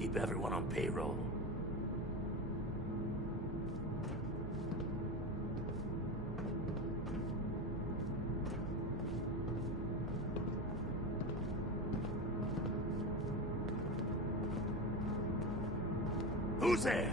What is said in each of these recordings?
Keep everyone on payroll. Who's there?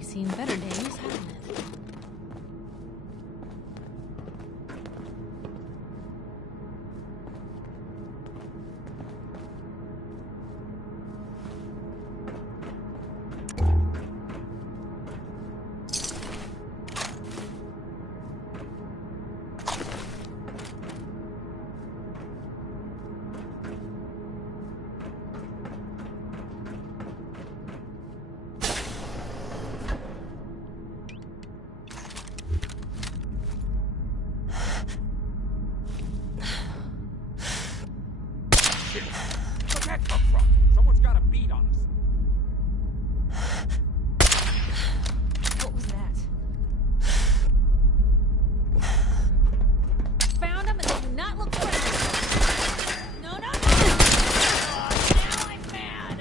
Seen better days, hasn't it? Where'd that come from? Someone's got a beat on us. What was that? Found him and they do not look friendly. No, no, no! Oh, now I'm mad!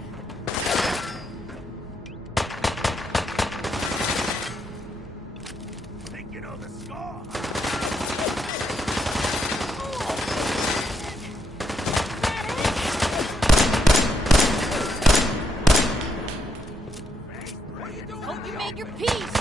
Think you know the score? Hope you made your peace!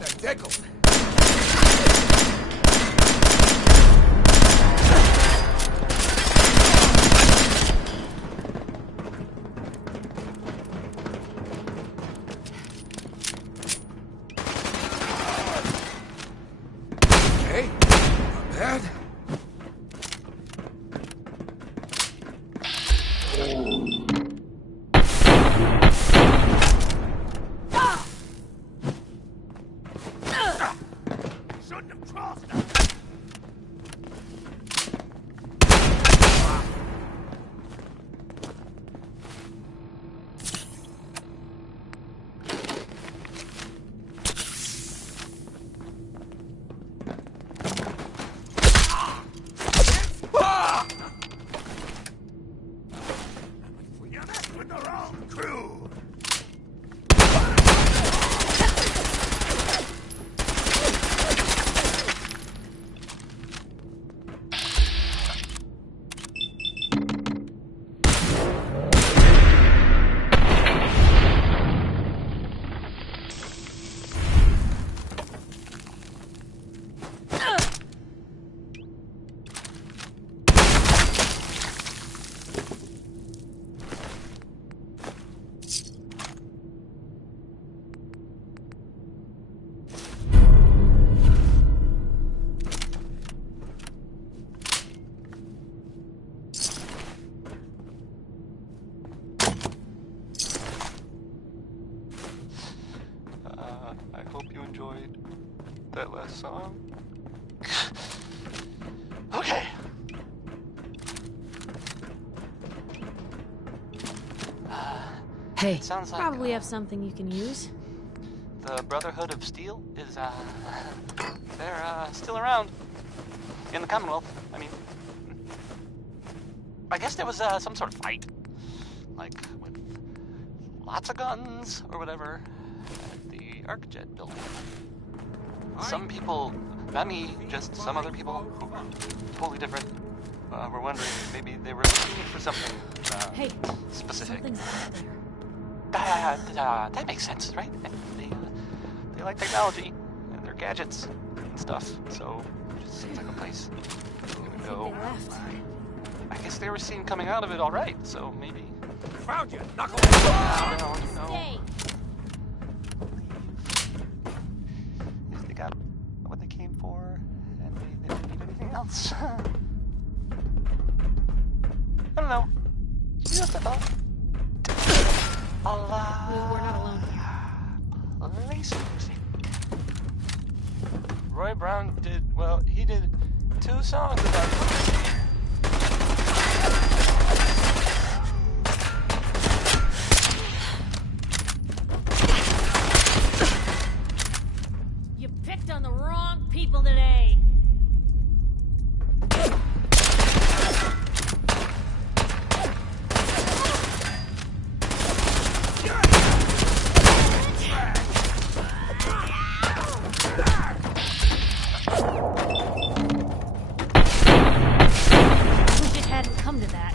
That tickles. Hey, not bad. Shouldn't have crossed us. You're messing with the wrong crew. I hope you enjoyed that last song. Okay. Hey, Sounds like, probably have something you can use. The Brotherhood of Steel is, they're, still around. In the Commonwealth, I mean. I guess there was, some sort of fight. Like, with lots of guns, or whatever, at the ArcJet building. Some people, not me, just some other people, totally different, were wondering if maybe they were looking for something, Hey, specific. something's out there. That makes sense, right? They like technology, and they're gadgets and stuff. So it just seems like a place we would go. They left. I guess they were seen coming out of it all right. So maybe. Found you, knuckle. Well, you know, Stay. if they got what they came for, and they didn't need anything else. I don't know. Just a thought. We're not alone here. Lace music. Roy Brown did, well, he did 2 songs about it. You picked on the wrong people today. Wish it hadn't come to that.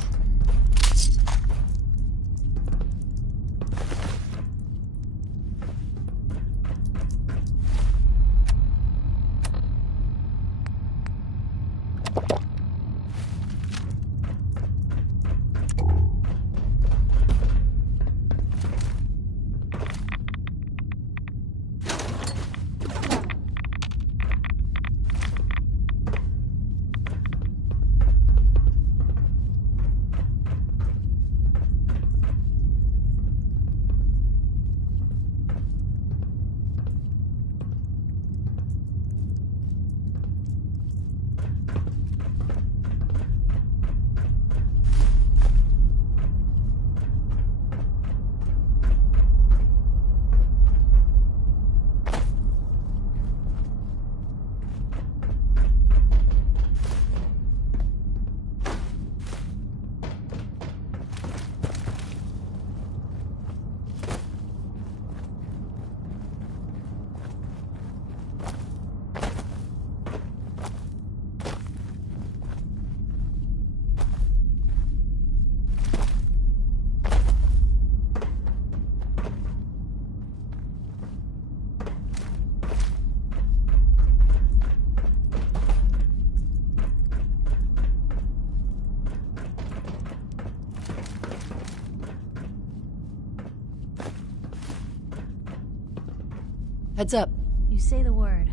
Heads up. You say the word.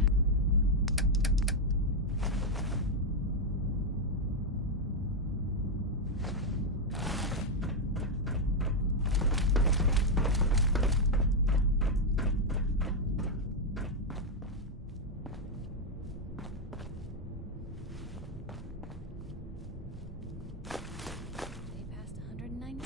They passed 199.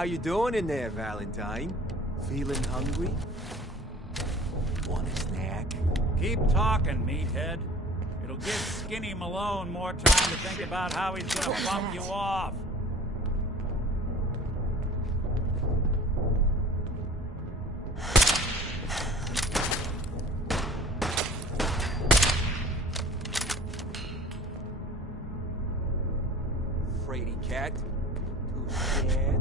How you doing in there, Valentine? Feeling hungry? Want a snack? Keep talking, meathead. It'll give Skinny Malone more time to think about how he's gonna bump you off. Fraidy cat? Too scared?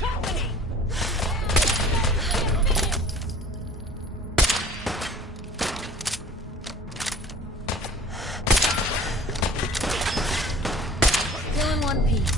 Company! Still in one piece.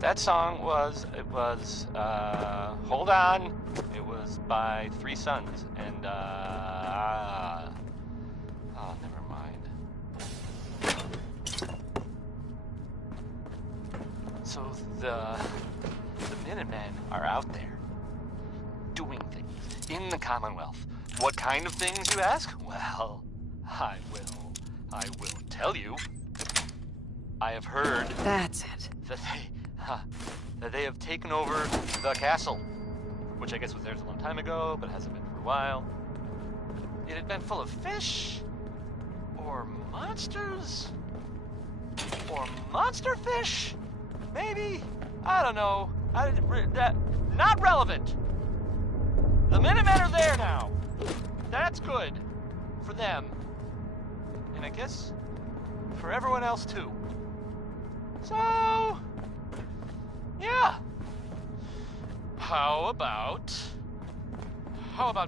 That song was, Hold On. It was by Three Sons, and, oh, never mind. So the Minutemen are out there, doing things in the Commonwealth. What kind of things, you ask? Well, I will tell you. I have heard That's it. that they have taken over the castle, which I guess was theirs a long time ago, but hasn't been for a while. It had been full of fish, or monsters, or monster fish, maybe? I don't know. Not relevant. The Minutemen are there now. That's good for them, and I guess for everyone else too. So, yeah. How about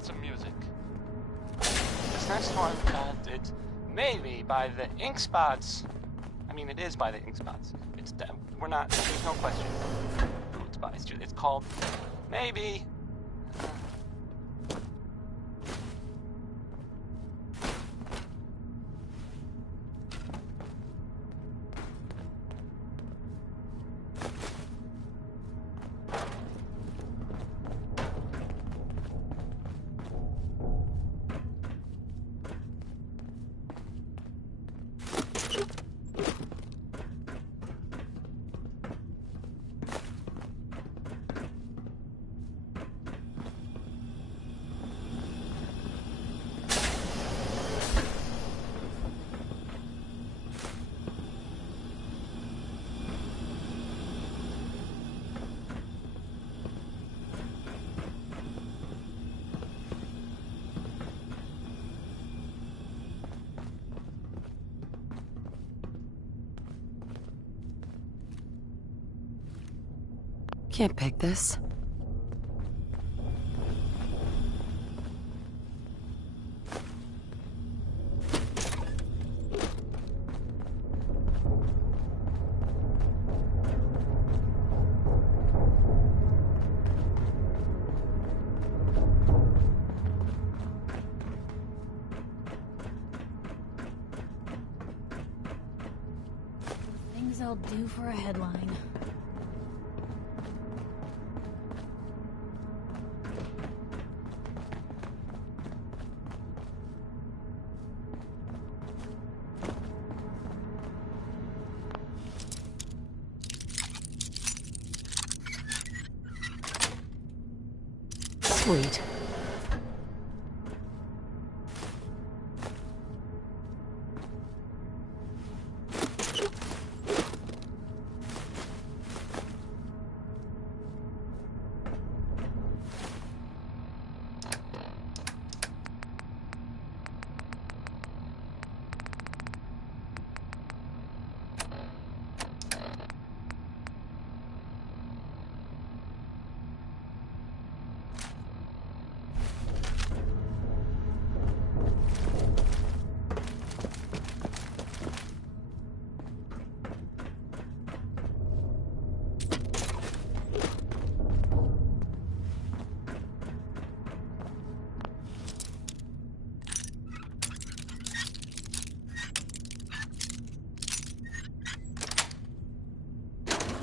some music? This next one, it's maybe by the Ink Spots. I mean, it is by the Ink Spots. There's no question who it's by. It's called Maybe. Can't pick this. Things I'll do for a headline. Sweet.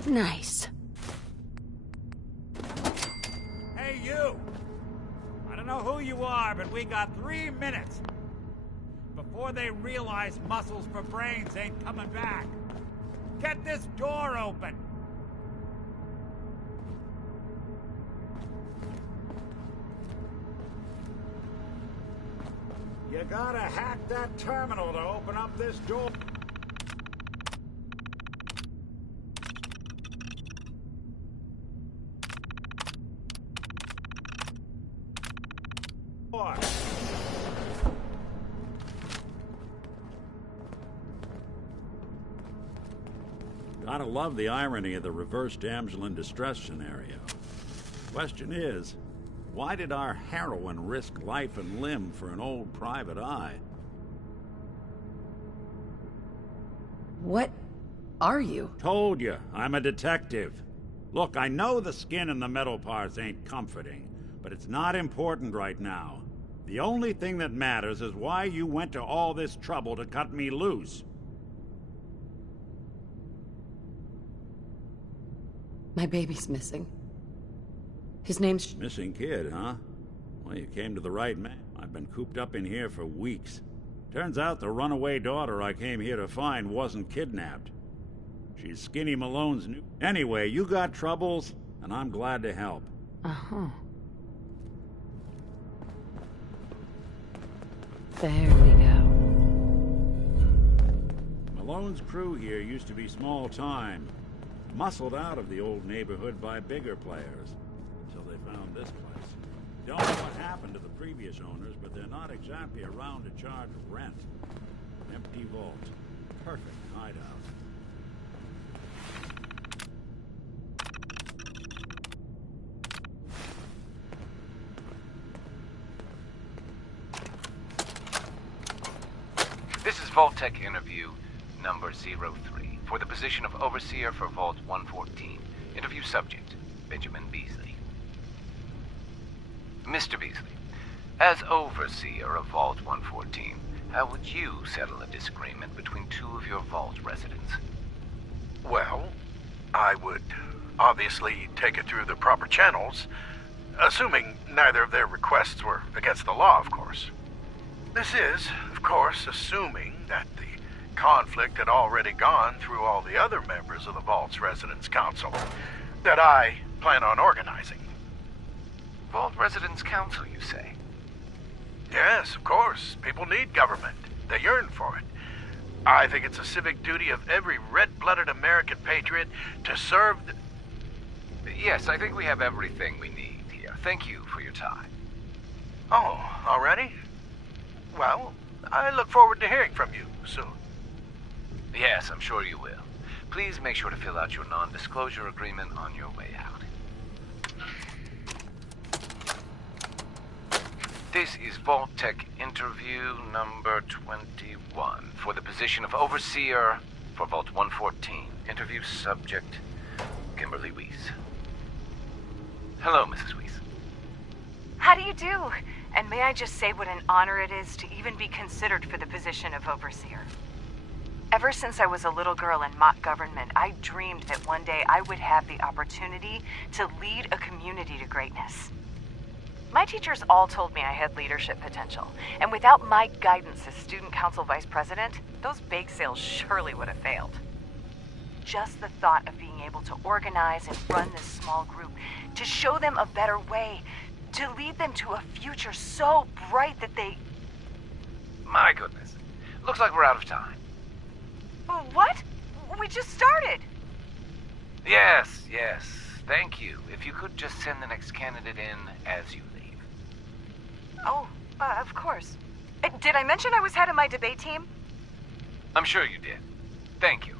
Nice. Hey, you! I don't know who you are, but we got 3 minutes before they realize muscles for brains ain't coming back. Get this door open! You gotta hack that terminal to open up this door. Gotta love the irony of the reverse damsel in distress scenario. Question is, why did our heroine risk life and limb for an old private eye? What are you? Told you, I'm a detective. Look, I know the skin and the metal parts ain't comforting, but it's not important right now. The only thing that matters is why you went to all this trouble to cut me loose. My baby's missing. His name's... Missing kid, huh? Well, you came to the right man. I've been cooped up in here for weeks. Turns out the runaway daughter I came here to find wasn't kidnapped. She's Skinny Malone's new... Anyway, you got troubles, and I'm glad to help. Uh-huh. There we go. Malone's crew here used to be small time. Muscled out of the old neighborhood by bigger players. Until they found this place. Don't know what happened to the previous owners, but they're not exactly around to charge rent. Empty vault. Perfect hideout. This is Vault-Tec interview number 03 for the position of Overseer for Vault 114. Interview subject, Benjamin Beasley. Mr. Beasley, as Overseer of Vault 114, how would you settle a disagreement between two of your Vault residents? Well, I would obviously take it through the proper channels, assuming neither of their requests were against the law, of course. This is, of course, assuming that the conflict had already gone through all the other members of the Vault's Residence Council that I plan on organizing. Vault Residence Council, you say? Yes, of course. People need government. They yearn for it. I think it's a civic duty of every red-blooded American patriot to serve the... Yes, I think we have everything we need here. Thank you for your time. Oh, already? Well, I look forward to hearing from you soon. Yes, I'm sure you will. Please make sure to fill out your non-disclosure agreement on your way out. This is Vault-Tec interview number 21 for the position of Overseer for Vault 114. Interview subject, Kimberly Weiss. Hello, Mrs. Weiss. How do you do? And may I just say what an honor it is to even be considered for the position of Overseer. Ever since I was a little girl in mock government, I dreamed that one day I would have the opportunity to lead a community to greatness. My teachers all told me I had leadership potential, and without my guidance as student council vice president, those bake sales surely would have failed. Just the thought of being able to organize and run this small group, to show them a better way, To lead them to a future so bright that they... My goodness. Looks like we're out of time. What? We just started. Yes, yes. Thank you. If you could just send the next candidate in as you leave. Oh, of course. Did I mention I was head of my debate team? I'm sure you did. Thank you.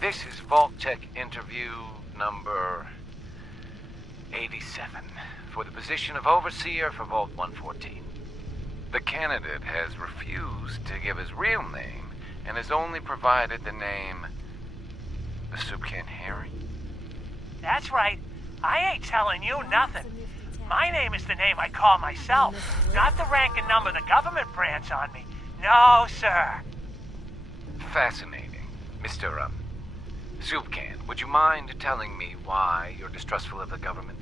This is Vault Tech interview number 87 for the position of Overseer for Vault 114. The candidate has refused to give his real name and has only provided the name the Soup Can Harry. That's right. I ain't telling you nothing. My name is the name I call myself, not the rank and number the government branch on me. No, sir. Fascinating. Mr. Soup Can, would you mind telling me why you're distrustful of the government?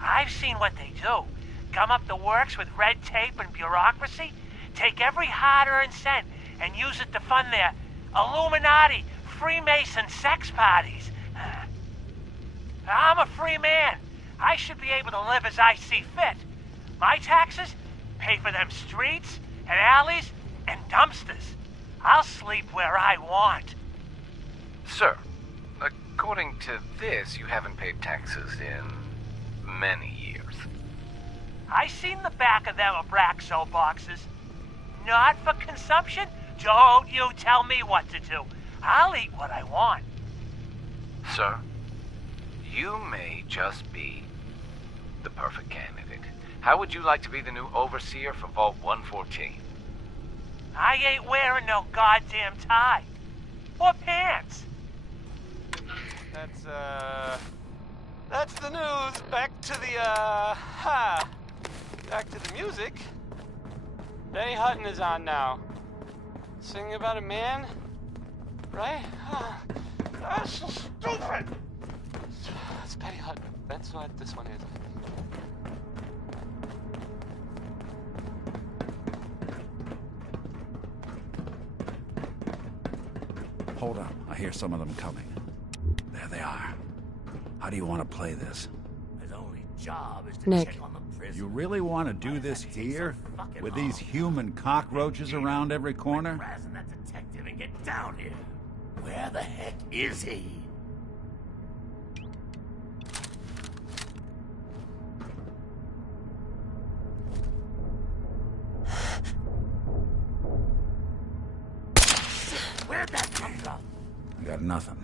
I've seen what they do. Come up the works with red tape and bureaucracy, take every hard-earned cent and use it to fund their Illuminati, Freemason sex parties. I'm a free man. I should be able to live as I see fit. My taxes pay for them streets and alleys and dumpsters. I'll sleep where I want. Sir, according to this, you haven't paid taxes in many years. I seen the back of them Abraxo boxes. Not for consumption. Don't you tell me what to do. I'll eat what I want. Sir, you may just be the perfect candidate. How would you like to be the new Overseer for Vault 114? I ain't wearing no goddamn tie. Or pants. That's the news. Back to the, back to the music. Benny Hutton is on now. Singing about a man, right? That's so stupid! It's Benny Hutton. That's what this one is. Hold on. I hear some of them coming. There they are. How do you want to play this? His only job is to Nick. check on the prison. You really want to do this here? With these human cockroaches around every corner? Razzing that detective and get down here. Where the heck is he? Where'd that come from? I got nothing.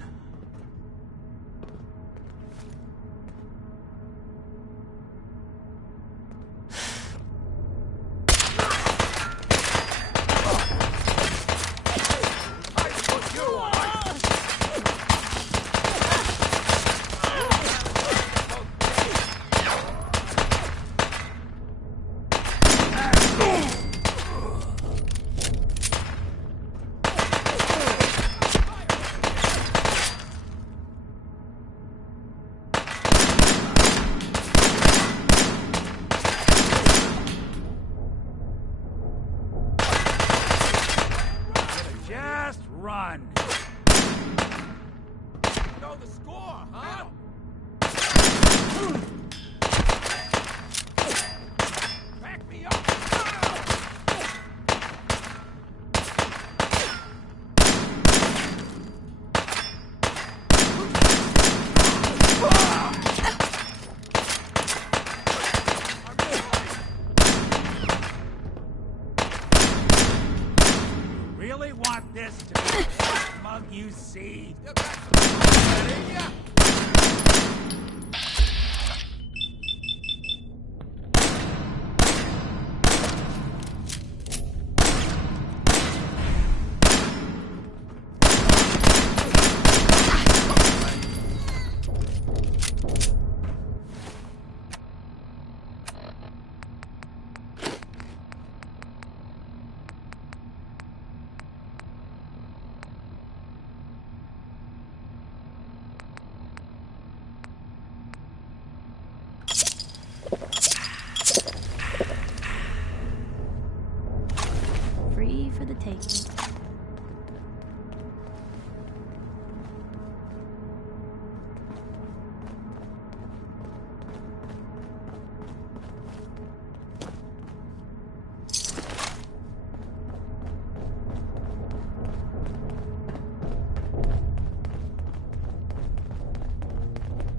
Just run! Know the score, huh? Back me up! Really want this to be the last mug you see? Still got some in ya?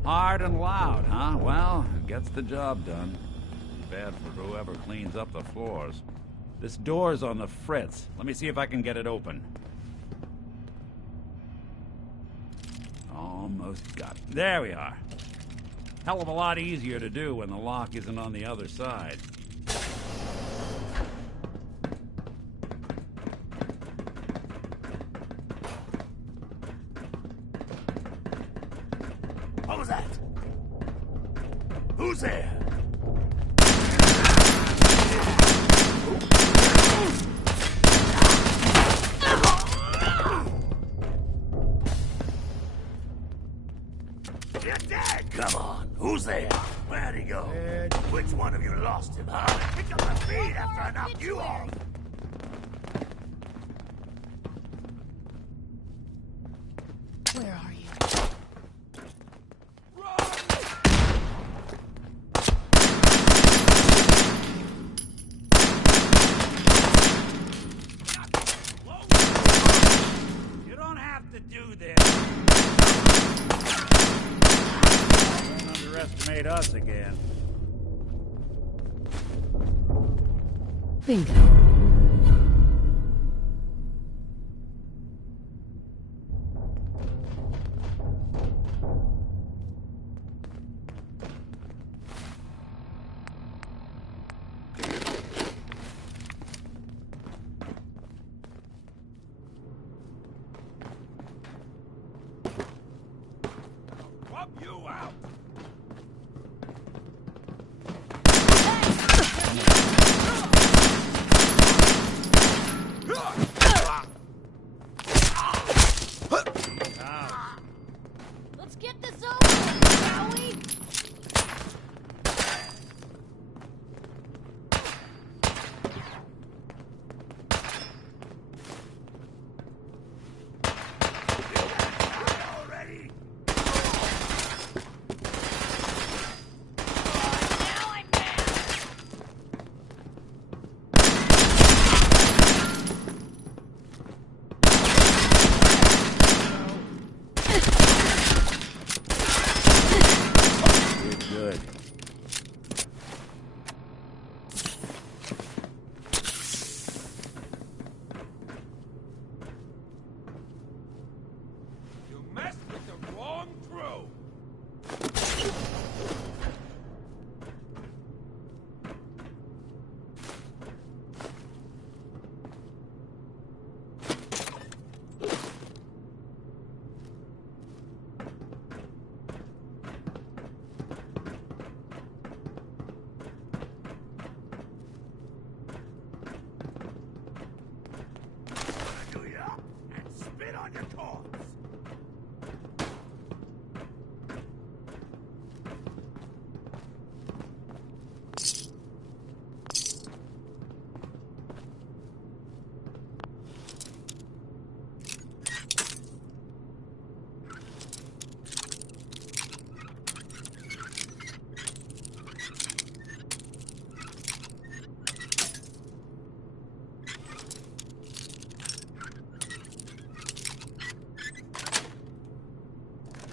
Hard and loud, huh? Well, it gets the job done. Bad for whoever cleans up the floors. This door's on the fritz. Let me see if I can get it open. Almost got it. There we are. Hell of a lot easier to do when the lock isn't on the other side. What was that? Who's there? You're dead! Come on, who's there? Where'd he go? Which one of you lost him, huh? Pick up my feet after I knock you off! Where are you? You don't have to do this. Don't underestimate us again. Bingo. Rub you out! Let's get this over with, shall we? Already? Now I'm mad. Good. You messed with the wrong crew! Do you up and spit on your corpse!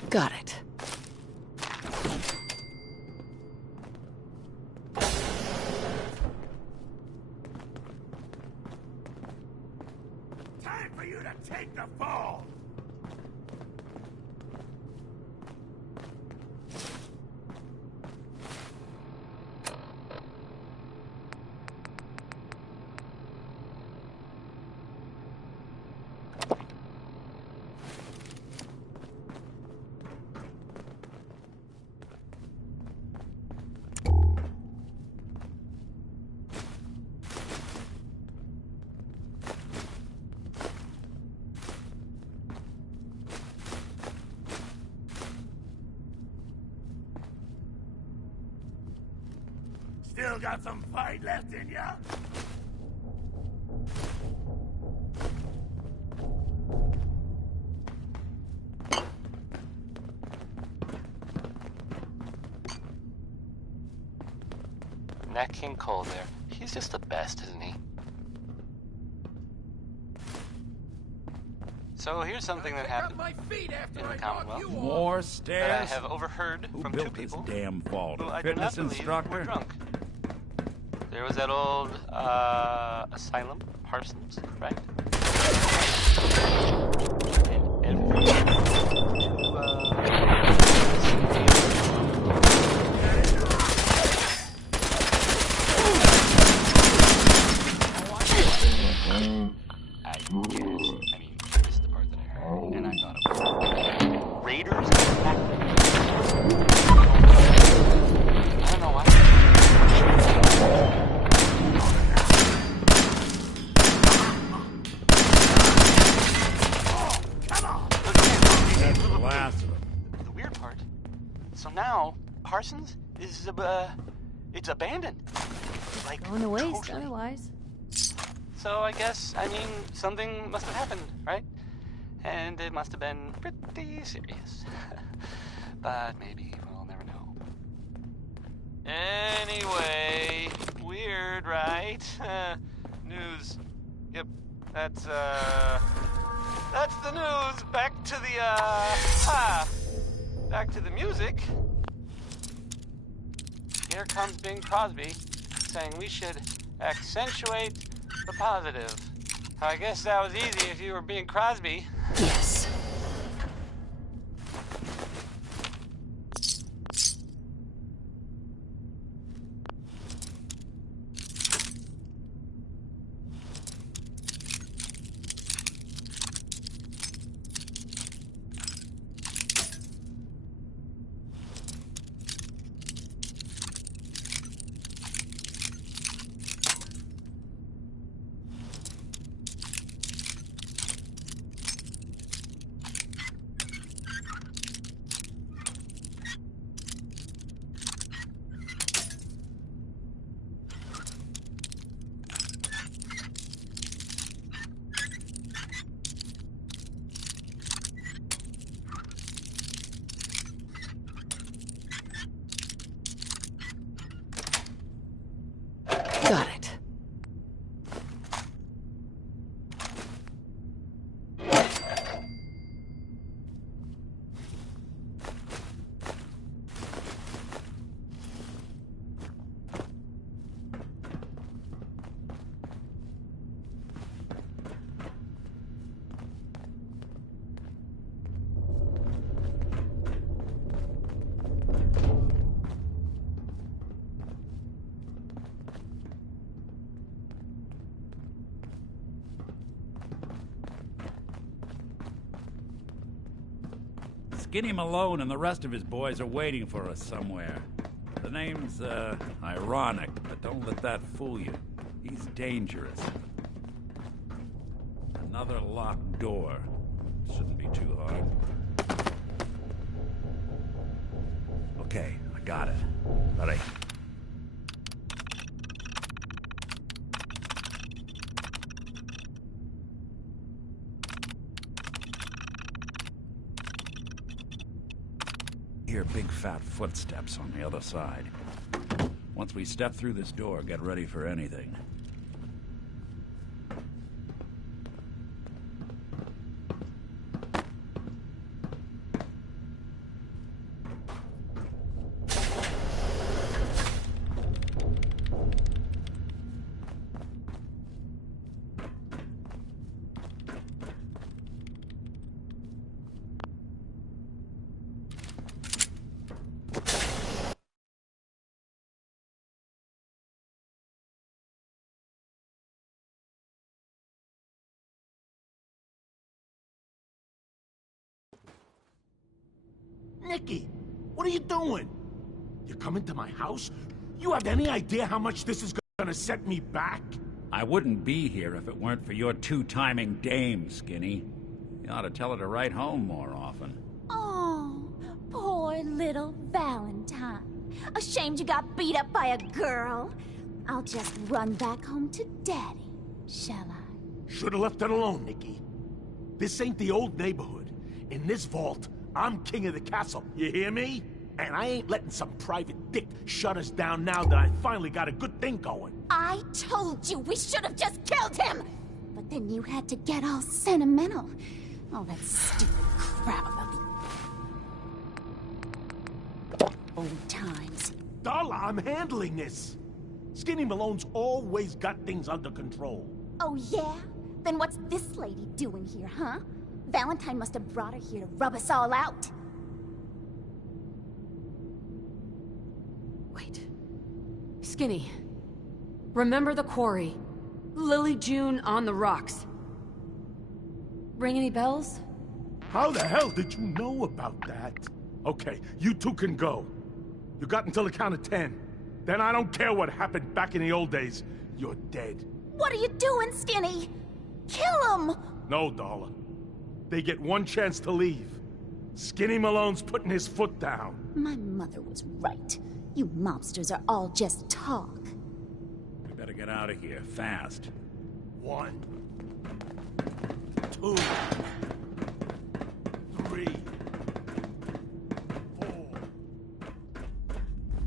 Got it. Time for you to take the fall! Still got some fight left in ya? Nat King Cole there. He's just the best, isn't he? So here's something that happened in the Commonwealth More that I stairs? have overheard Who from built two people this damn vault? who A I do not fitness believe instructor? were drunk. There was that old asylum, Parsons, right? And I guess. I mean, this is the part that I heard, and I thought it was raiders. I don't know why. That's the last of them. The weird part. So now Parsons is it's abandoned. Like Going to waste totally. otherwise. So I guess, I mean, something must have happened, right? And it must have been pretty serious. But maybe we'll never know. Anyway, weird, right? News. Yep, that's the news. Back to back to the music. Here comes Bing Crosby saying we should accentuate the positive. I guess that was easy if you were Bing Crosby. Yes. Got it. Skinny Malone and the rest of his boys are waiting for us somewhere. The name's, ironic, but don't let that fool you. He's dangerous. Another locked door. Shouldn't be too hard. Okay, I got it. Ready? Hear big fat footsteps on the other side. Once we step through this door, get ready for anything. Nicky, what are you doing? You coming to my house? You have any idea how much this is gonna set me back? I wouldn't be here if it weren't for your two-timing dame, Skinny. You ought to tell her to write home more often. Oh, poor little Valentine. Ashamed you got beat up by a girl. I'll just run back home to Daddy, shall I? Should've left it alone, Nicky. This ain't the old neighborhood. In this vault, I'm king of the castle, you hear me? And I ain't letting some private dick shut us down now that I finally got a good thing going. I told you we should have just killed him! But then you had to get all sentimental. All that stupid crap about the old times. Darla, I'm handling this. Skinny Malone's always got things under control. Oh, yeah? Then what's this lady doing here, huh? Valentine must have brought her here to rub us all out. Wait. Skinny. Remember the quarry? Lily June on the rocks. Ring any bells? How the hell did you know about that? Okay, you two can go. You got until the count of 10. Then I don't care what happened back in the old days. You're dead. What are you doing, Skinny? Kill him! No, Darla. They get one chance to leave. Skinny Malone's putting his foot down. My mother was right. You mobsters are all just talk. We better get out of here, fast. 1, 2, 3, 4,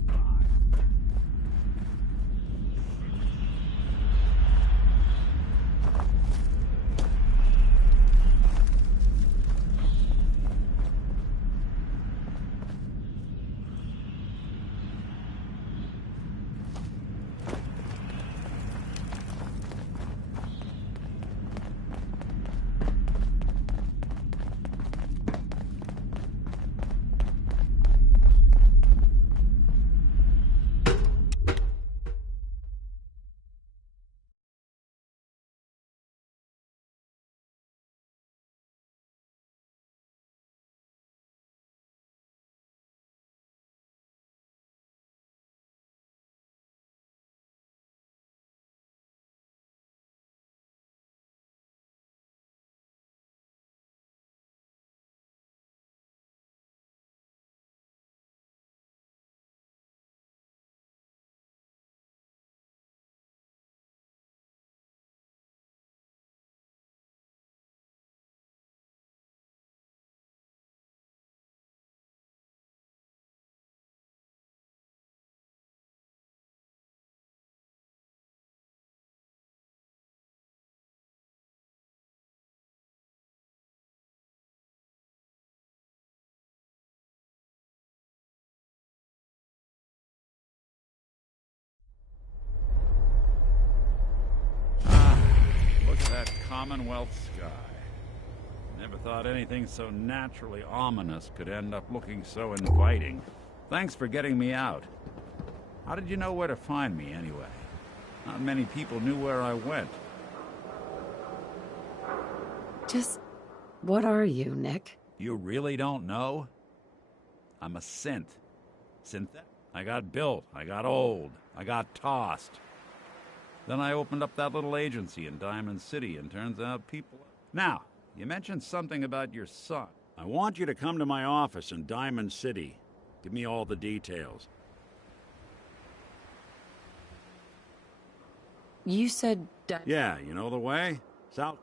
5. Look at that Commonwealth sky. Never thought anything so naturally ominous could end up looking so inviting. Thanks for getting me out. How did you know where to find me, anyway? Not many people knew where I went. Just... what are you, Nick? You really don't know? I'm a synth. I got built, I got old, I got tossed. Then I opened up that little agency in Diamond City, and turns out people... Now, you mentioned something about your son. I want you to come to my office in Diamond City. Give me all the details. You said... Yeah, you know the way? South.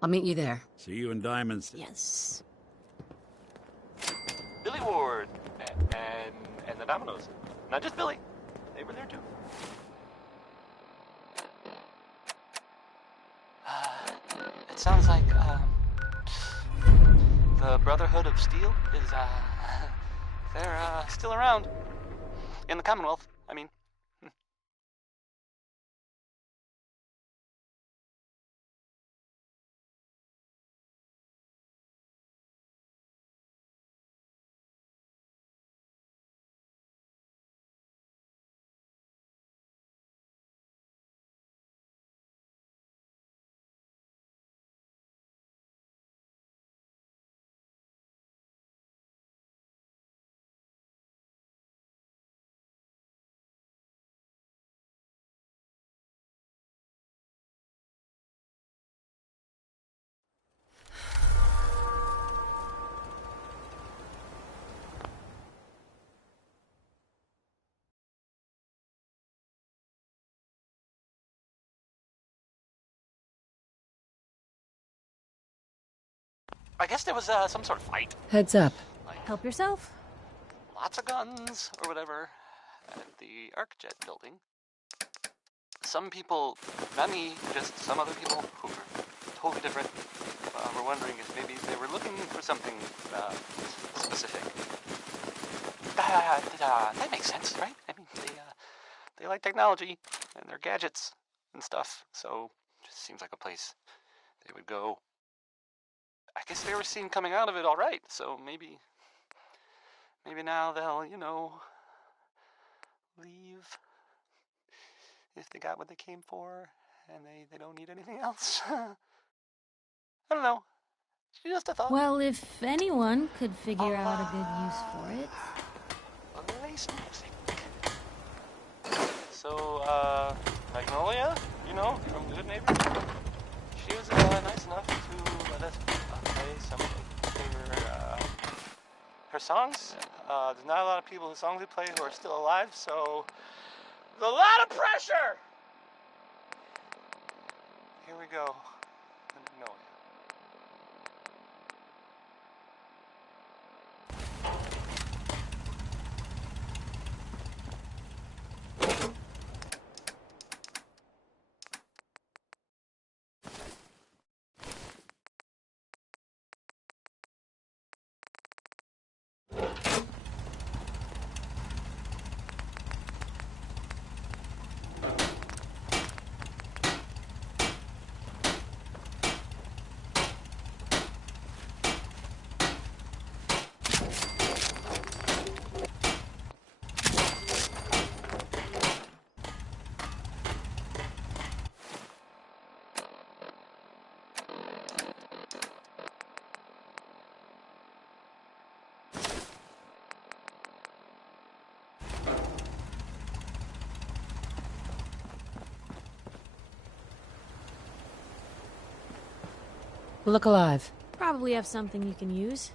I'll meet you there. See you in Diamond City. Yes. Billy Ward and the Dominoes. Not just Billy. They were there too. It sounds like the Brotherhood of Steel is they're still around in the Commonwealth. I mean. I guess there was some sort of fight. Heads up. Like, Help yourself. lots of guns or whatever at the ArcJet building. Some people, not me, just some other people who were totally different, wondering if maybe they were looking for something specific. That makes sense, right? I mean, they like technology and their gadgets and stuff, so it just seems like a place they would go. I guess they were seen coming out of it all right, so maybe now they'll, leave if they got what they came for and they don't need anything else. I don't know. Just a thought. Well, if anyone could figure out a good use for it. Lace music. So, Magnolia, from Good Neighbor, she was nice enough to let us play some of her songs. There's not a lot of people whose songs we play who are still alive, so there's a lot of pressure! Here we go. Magnolia. Look alive. Probably have something you can use.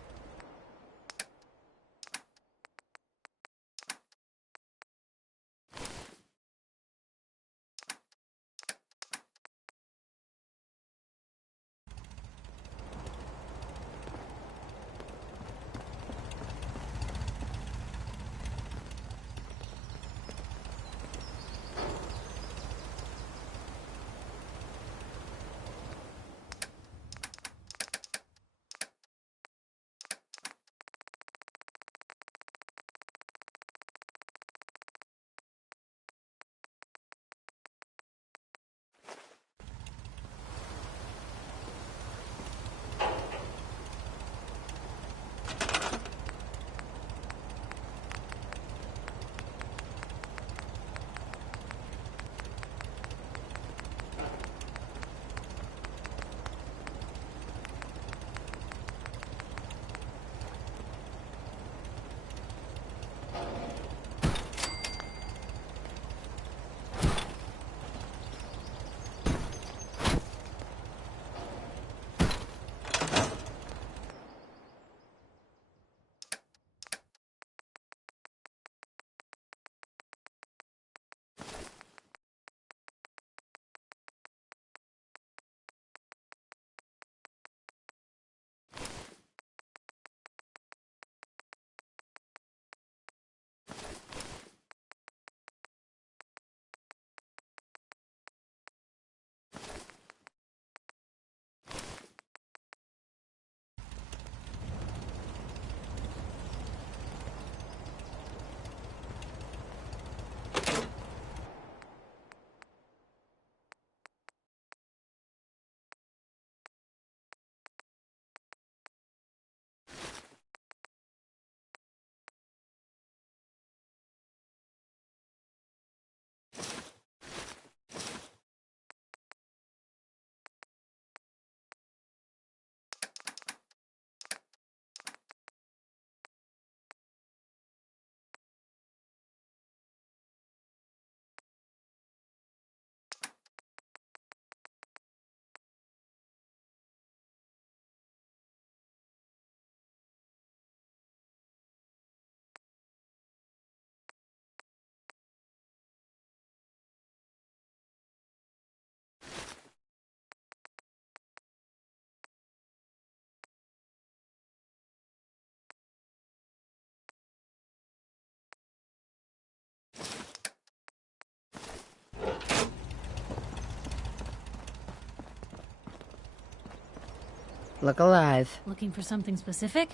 Look alive. Looking for something specific?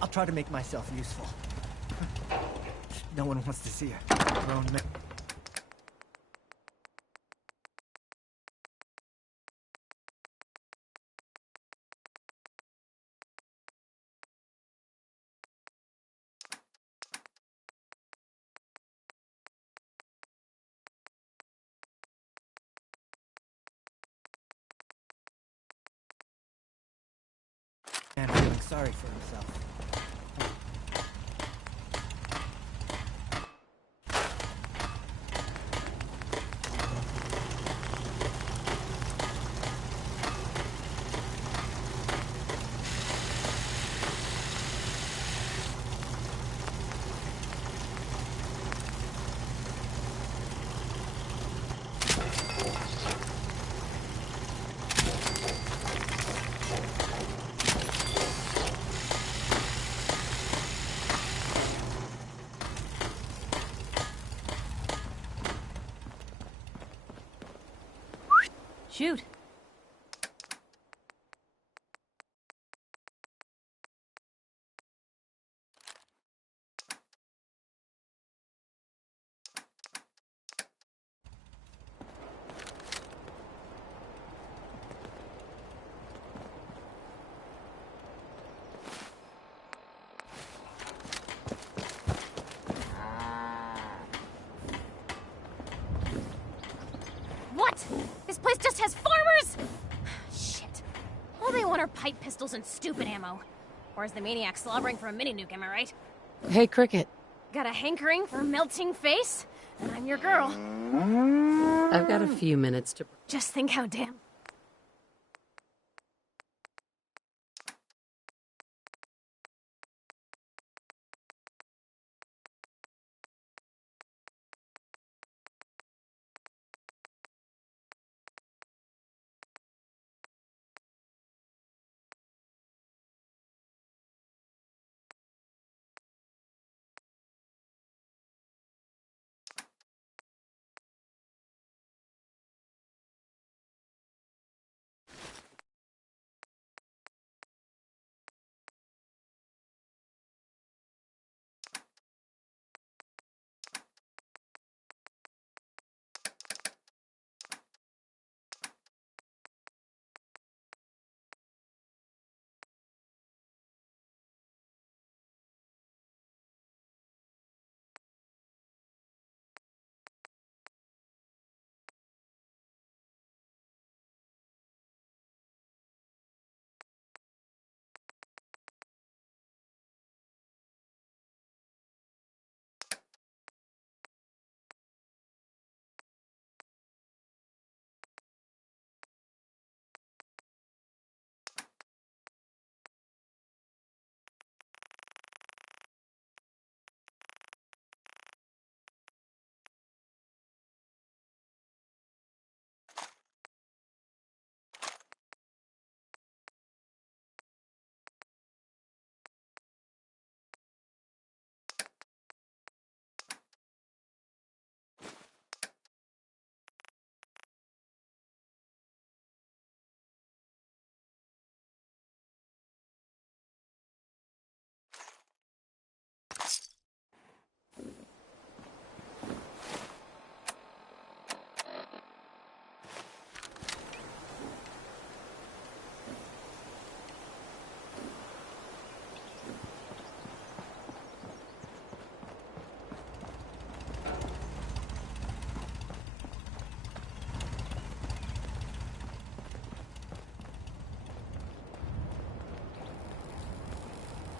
I'll try to make myself useful. No one wants to see a grown man. Man feeling sorry for himself. Shoot. What? This place just has farmers? Shit. All they want are pipe pistols and stupid ammo. Or is the maniac slobbering for a mini-nuke, am I right? Hey, Cricket. Got a hankering for melting face? And I'm your girl. I've got a few minutes to... Just think how damn...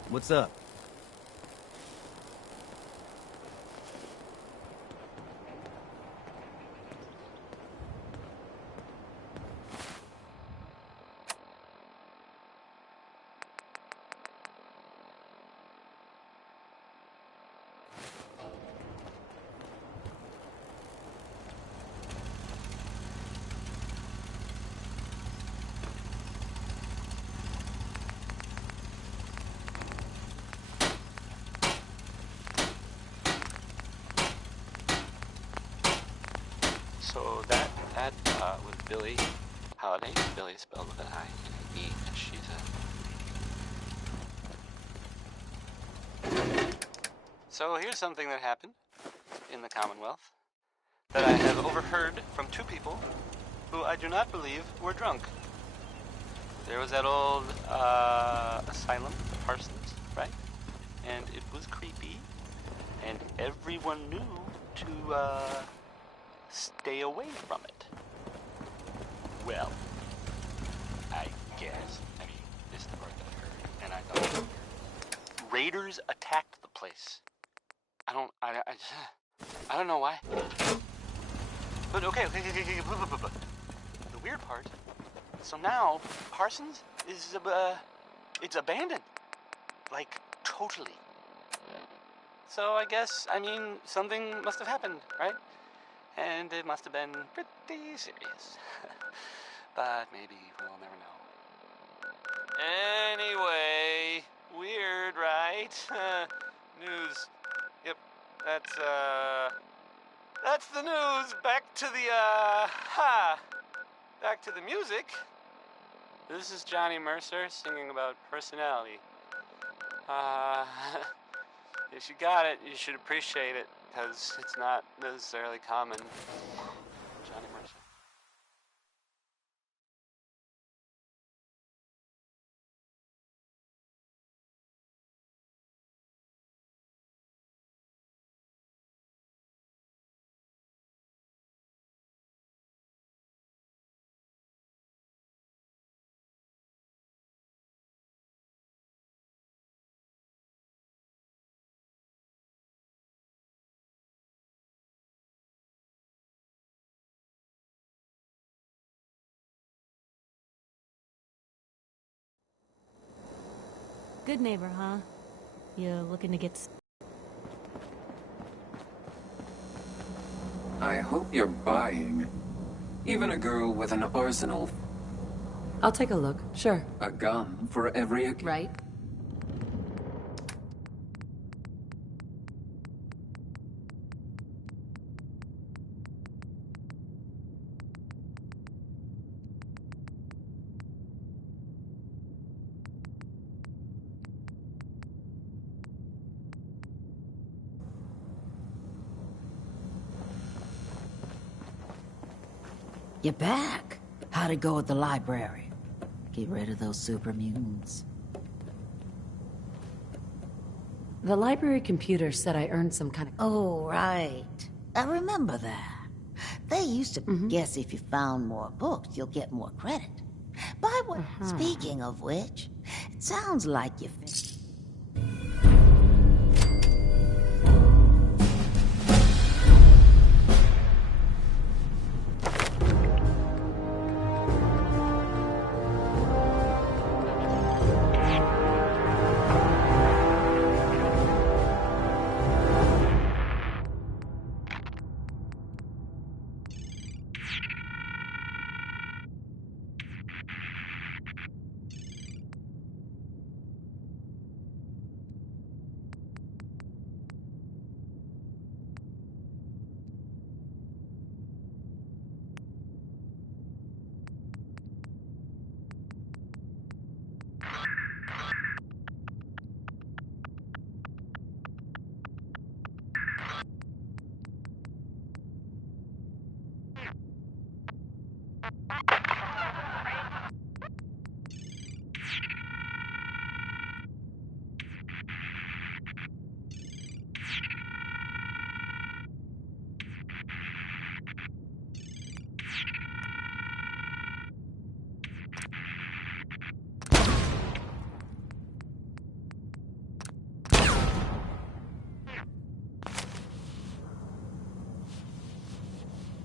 What's up? So that was Billy Holiday. Billy is spelled with an I and an E, and she's a... So here's something that happened in the Commonwealth that I have overheard from two people who I do not believe were drunk. There was that old asylum, Parsons, right? And it was creepy, and everyone knew to stay away from it. Well, I guess. I mean, this is the part that I heard, and I thought it was weird. Raiders attacked the place. I don't know why. But okay. The weird part. So now Parsons is it's abandoned, like totally. So I guess something must have happened, right? And it must have been pretty serious. But maybe we'll never know. Anyway, weird, right? News. Yep, that's the news. Back to the, back to the music. This is Johnny Mercer singing about personality. If you got it, you should appreciate it, because it's not necessarily common. Johnny Mercer. Good neighbor, huh? You looking to get... I hope you're buying. Even a girl with an arsenal. I'll take a look, sure. A gun for every... Right. You're back. How'd it go at the library? Get rid of those super mutants. The library computer said I earned some kind of... Oh, right. I remember that. They used to guess if you found more books, you'll get more credit. By what... Speaking of which, it sounds like you...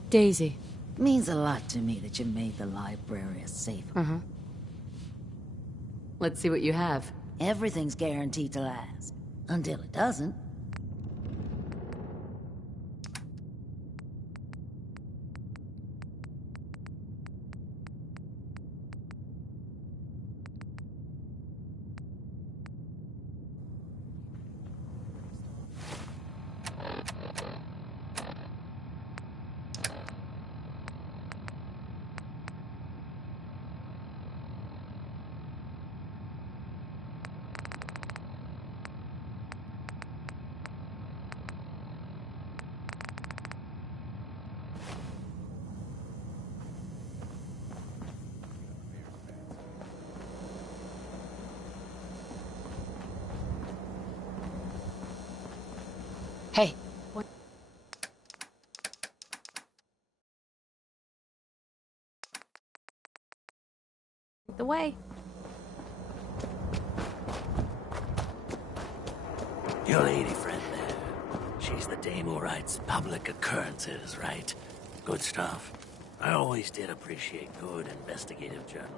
Daisy. Means a lot to me that you made the library a safe. Let's see what you have. Everything's guaranteed to last. Until it doesn't. the way. Your lady friend there. She's the dame who writes public occurrences, right? Good stuff. I always did appreciate good investigative journalism.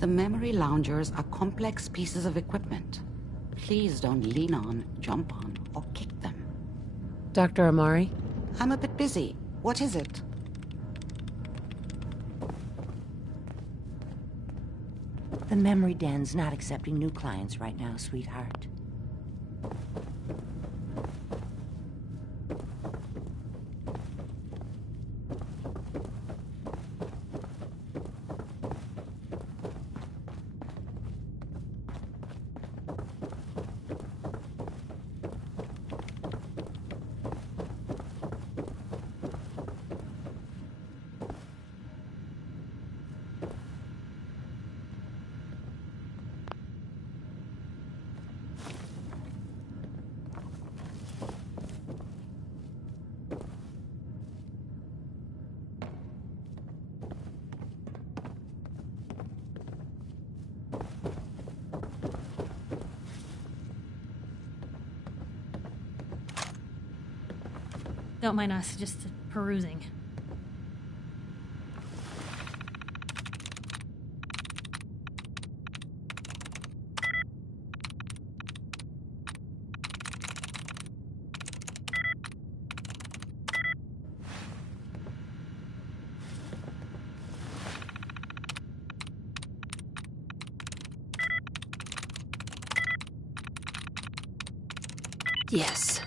The memory loungers are complex pieces of equipment. Please don't lean on, jump on, or kick them. Dr. Amari? I'm a bit busy. What is it? The memory den's not accepting new clients right now, sweetheart. Don't mind us, just perusing. Yes.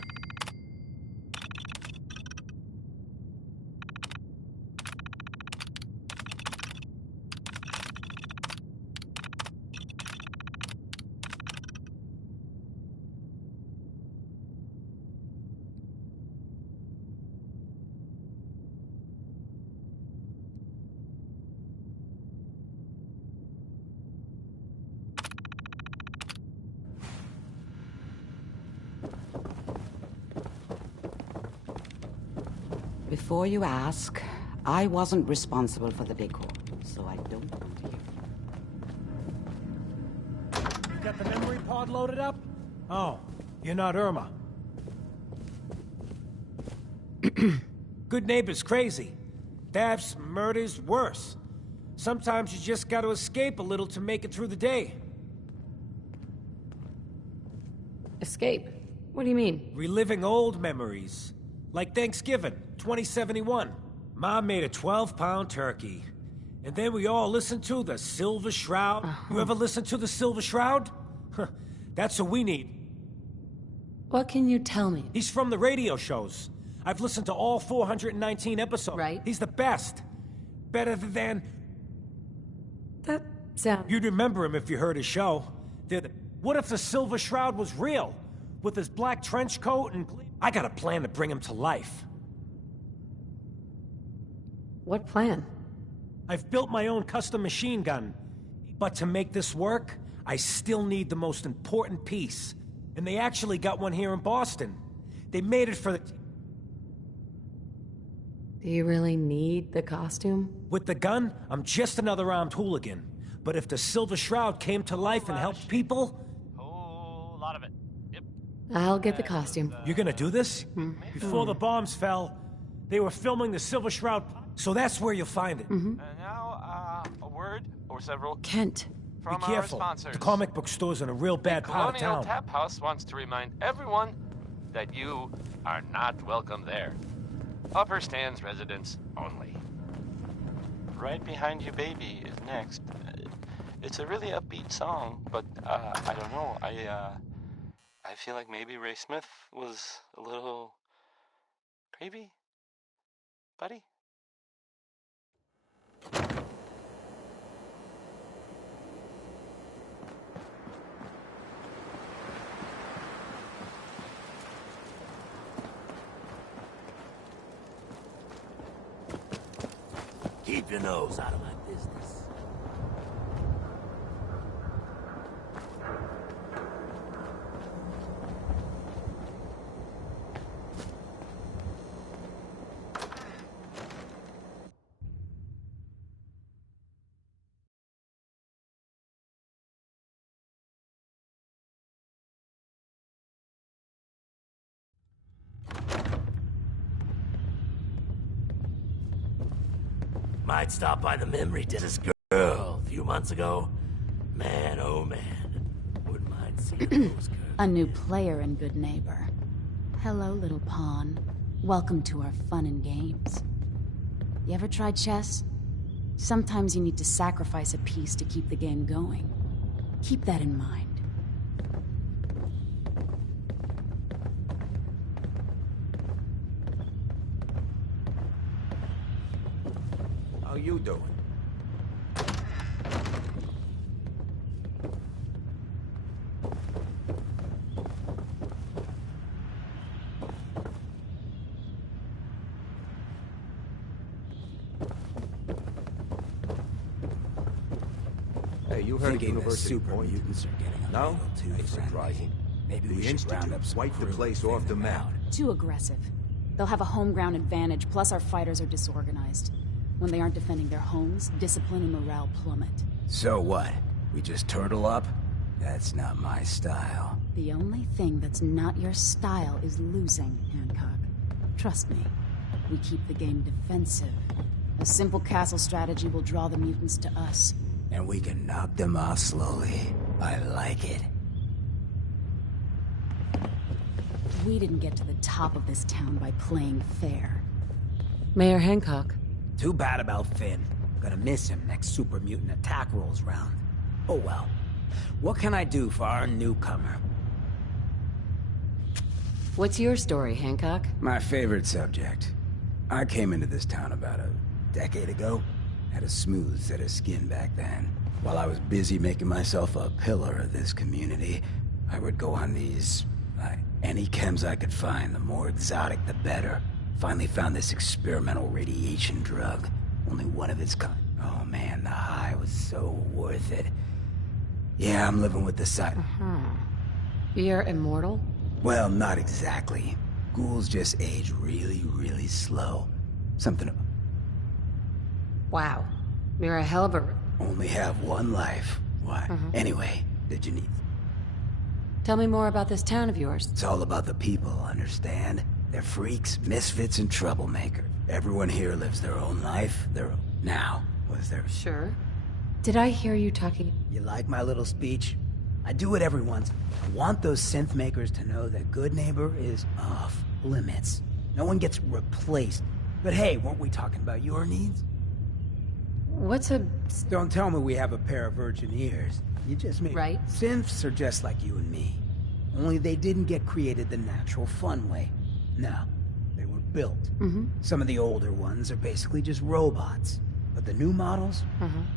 Before you ask, I wasn't responsible for the decor, so I don't want to hear. You got the memory pod loaded up? Oh, you're not Irma. Good neighbor's crazy. Thefts, murders, worse. Sometimes you just gotta escape a little to make it through the day. Escape? What do you mean? Reliving old memories. Like Thanksgiving, 2071. Mom made a 12-pound turkey. And then we all listened to the Silver Shroud. You ever listen to the Silver Shroud? That's what we need. What can you tell me? He's from the radio shows. I've listened to all 419 episodes. Right. He's the best. Better than... That sounds... You'd remember him if you heard his show. What if the Silver Shroud was real? With his black trench coat and... I got a plan to bring him to life. What plan? I've built my own custom machine gun. But to make this work, I still need the most important piece. And they actually got one here in Boston. They made it for the... Do you really need the costume? With the gun, I'm just another armed hooligan. But if the Silver Shroud came to life and helped people... Whole lot of it. Yep. I'll get the costume. You're gonna do this? Before the bombs fell, they were filming the Silver Shroud, so that's where you'll find it. And now, a word or several Kent. from Be our careful. sponsors. The comic book store's in a real bad part of Colonial town. Tap House wants to remind everyone that you are not welcome there. Upper Stands residents only. Right Behind You Baby is next. It's a really upbeat song, but I don't know. I feel like maybe Ray Smith was a little crazy. buddy? Keep your nose out of my business. Might stop by the memory disc. This girl a few months ago. Man, oh man. Wouldn't mind seeing a postcard. A new player and good neighbor. Hello, little pawn. Welcome to our fun and games. You ever tried chess? Sometimes you need to sacrifice a piece to keep the game going. Keep that in mind. How you doing? Hey, you heard of University super Point? mutants are getting a No? little too It's friendly. surprising. Maybe The we should Institute round up some wiped the crew place and off the thin them map. out. Too aggressive. They'll have a home ground advantage, plus our fighters are disorganized. When they aren't defending their homes, discipline and morale plummet. So what? We just turtle up? That's not my style. The only thing that's not your style is losing, Hancock. Trust me, we keep the game defensive. A simple castle strategy will draw the mutants to us. And we can knock them off slowly. I like it. We didn't get to the top of this town by playing fair. Mayor Hancock. Too bad about Finn. Gonna miss him next super mutant attack rolls round. Oh well. What can I do for our newcomer? What's your story, Hancock? My favorite subject. I came into this town about a decade ago. Had a smooth set of skin back then. While I was busy making myself a pillar of this community, I would go on these... any chems I could find, the more exotic the better. Finally found this experimental radiation drug. Only one of its kind. Oh man, the high was so worth it. Yeah, I'm living with the side... You're immortal? Well, not exactly. Ghouls just age really, really slow. Something... Wow. You're a hell of a... Only have one life. Why? Anyway, did you need... Tell me more about this town of yours. It's all about the people, understand? They're freaks, misfits, and troublemakers. Everyone here lives their own life, their own... Now, was there... Sure. Did I hear you talking... You like my little speech? I do it every once. I want those synth makers to know that Good Neighbor is off limits. No one gets replaced. But hey, weren't we talking about your needs? What's a... Don't tell me we have a pair of virgin ears. You just made... Right. Synths are just like you and me. Only they didn't get created the natural fun way. No, they were built. Some of the older ones are basically just robots. But the new models?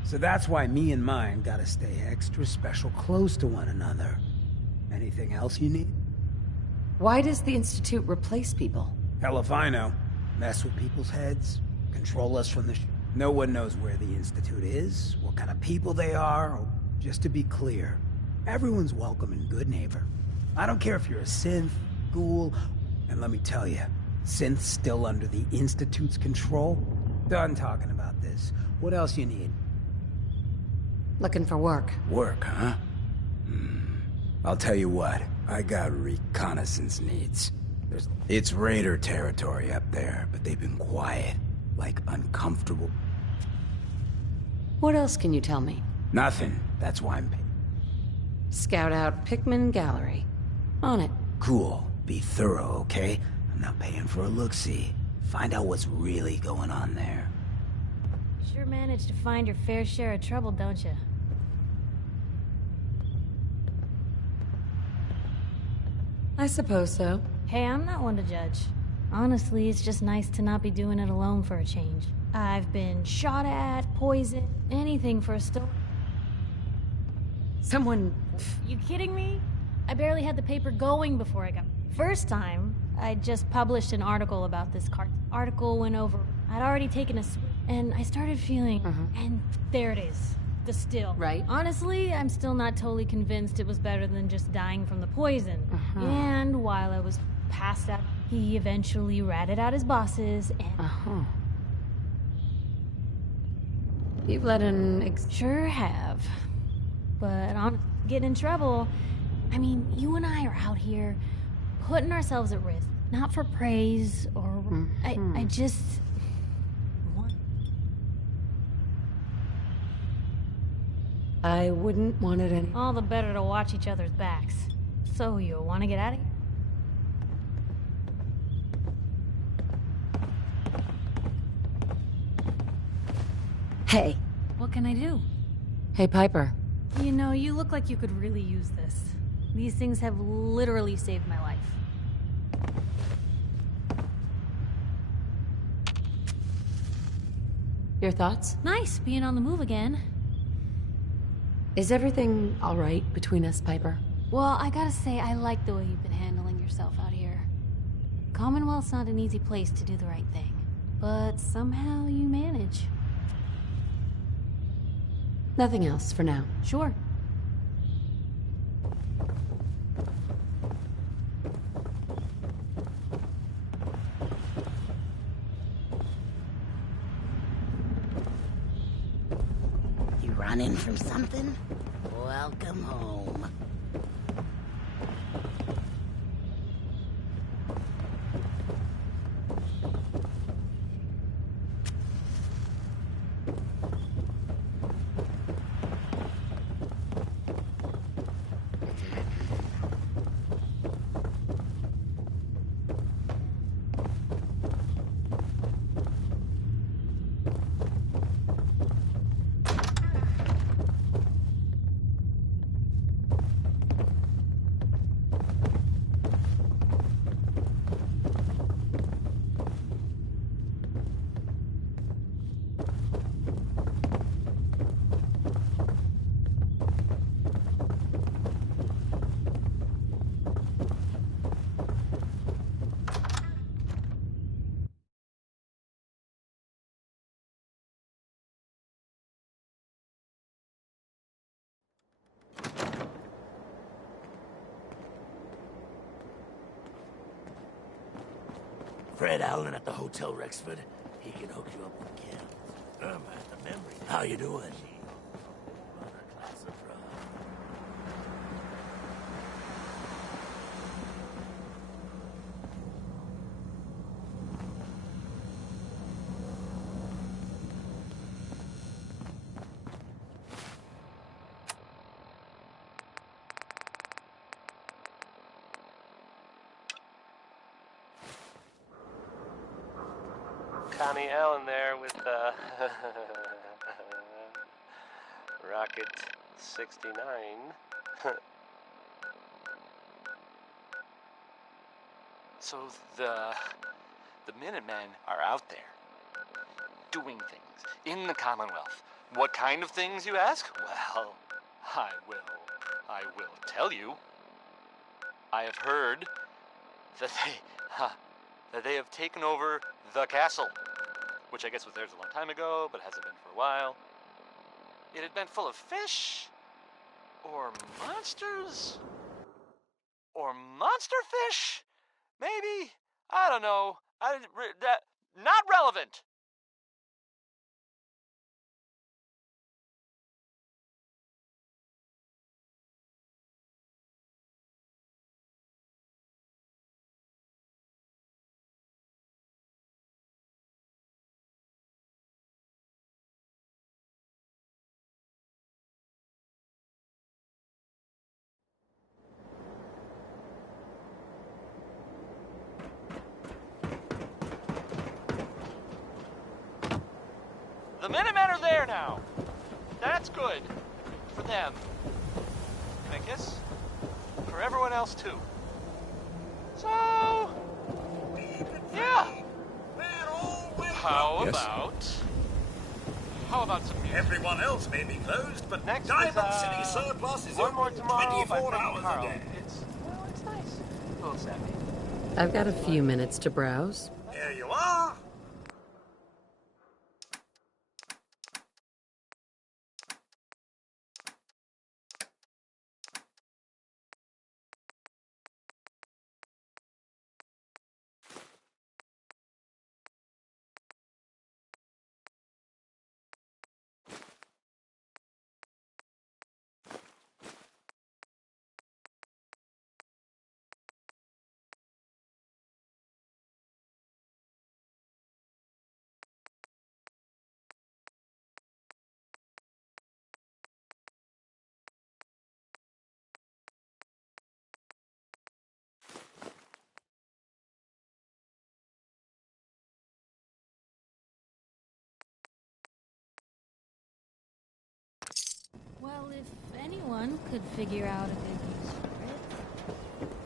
So that's why me and mine gotta stay extra special close to one another. Anything else you need? Why does the Institute replace people? Hell if I know. Mess with people's heads. Control us from the... No one knows where the Institute is, what kind of people they are, or just to be clear, everyone's welcome in Good Neighbor. I don't care if you're a synth, ghoul, and let me tell you, synth's still under the Institute's control. Done talking about this. What else you need? Looking for work. Work, huh? I'll tell you what, I got reconnaissance needs. It's raider territory up there, but they've been quiet, like uncomfortable. What else can you tell me? Nothing. That's why I'm... Scout out Pickman Gallery. On it. Cool. Be thorough, okay? I'm not paying for a look-see. Find out what's really going on there. Sure managed to find your fair share of trouble, don't you? I suppose so. Hey, I'm not one to judge. Honestly, it's just nice to not be doing it alone for a change. I've been shot at, poisoned, anything for a story. Someone... You kidding me? I barely had the paper going before I got... First time, I just published an article about this cart. Article went over. I'd already taken a swig, and I started feeling... And there it is. The still. Right. Honestly, I'm still not totally convinced it was better than just dying from the poison. And while I was passed out, he eventually ratted out his bosses and... You've let an... Sure have. But on getting in trouble, I mean, you and I are out here putting ourselves at risk. Not for praise or... I just... I wouldn't want it any... All the better to watch each other's backs. So, you want to get out of here? Hey. What can I do? Hey, Piper. You know, you look like you could really use this. These things have literally saved my life. Your thoughts? Nice, being on the move again. Is everything all right between us, Piper? Well, I gotta say, I like the way you've been handling yourself out here. Commonwealth's not an easy place to do the right thing. But somehow you manage. Nothing else for now. Sure. You running from something? Welcome home. Fred Allen at the Hotel Rexford. He can hook you up with Kim. Irma at the memory. How you doing? Connie Allen there with Rocket 69. So the Minutemen are out there doing things in the Commonwealth. What kind of things, you ask? Well, I will tell you. I have heard that they have taken over the castle, which I guess was theirs a long time ago, but hasn't been for a while. It had been full of fish, or monsters, or monster fish, maybe. I don't know. Not relevant. The Minutemen are there now. That's good. For them. Can I kiss? For everyone else, too. So, we've been Yeah. How Yes? about some music? Everyone else may be closed, but Next Diamond is, City Surplus is One More open Tomorrow by 24 Frankie hours Carl. a day. It's nice. A little sappy. I've got a few minutes to browse. Here you are. Well, if anyone could figure out a good use for it.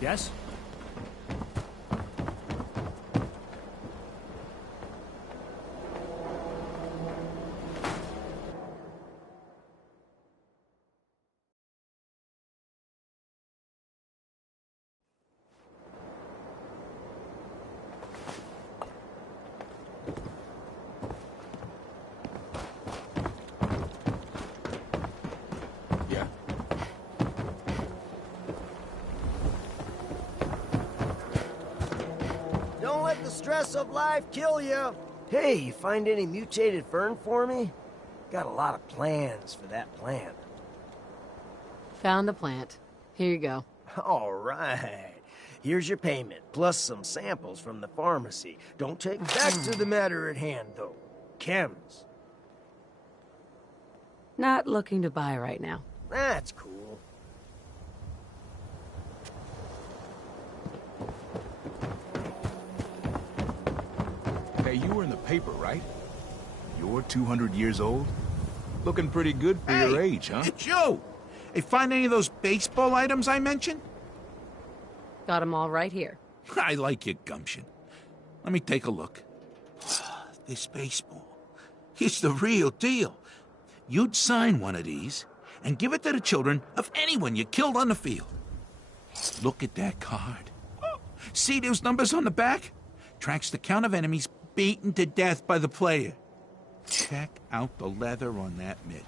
Yes? Yeah. Don't let the stress of life kill you. Hey, you find any mutated fern for me? Got a lot of plans for that plant. Found the plant. Here you go. All right. Here's your payment, plus some samples from the pharmacy. Don't take back to the matter at hand, though. Chems. Not looking to buy right now. That's cool. Hey, you were in the paper, right? You're 200 years old? Looking pretty good for your age, huh? It's you! Hey, find any of those baseball items I mentioned? Got them all right here. I like your gumption. Let me take a look. This baseball. It's the real deal. You'd sign one of these and give it to the children of anyone you killed on the field. Look at that card. See those numbers on the back? Tracks the count of enemies beaten to death by the player. Check out the leather on that mitt.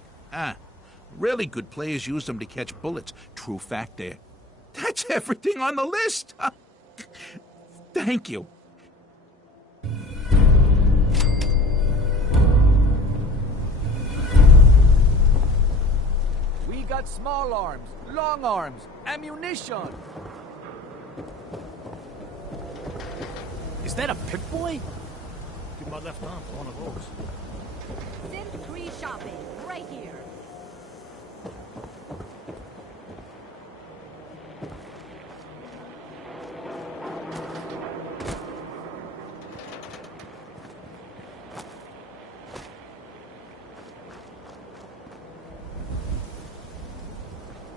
Really good players use them to catch bullets. True fact there. That's everything on the list. Thank you. We got small arms, long arms, ammunition. Is that a Pip-Boy? Give my left arm for one of those. Synth 3 shopping, right here.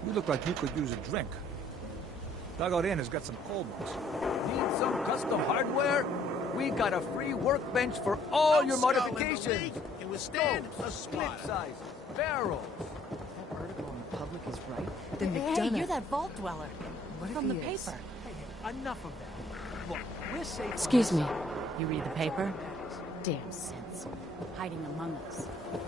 You look like you could use a drink. Dugout Inn has got some cold ones. Need some custom hardware? We got a free workbench for all your modifications. It was stand a split size, barrels. That article in the public is right. Then they've Hey, done you're it. that vault dweller. What if From the he is? paper. Hey, enough of that. Look, we're safe. Excuse me. You read the paper? Damn sense. Hiding among us.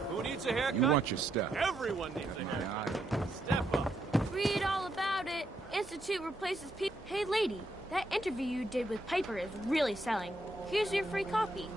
Who needs a haircut? You want your stuff. Everyone needs a My haircut. eye. Step up. Read all about it. It's Institute replaces people. Hey, lady, that interview you did with Piper is really selling. Here's your free copy.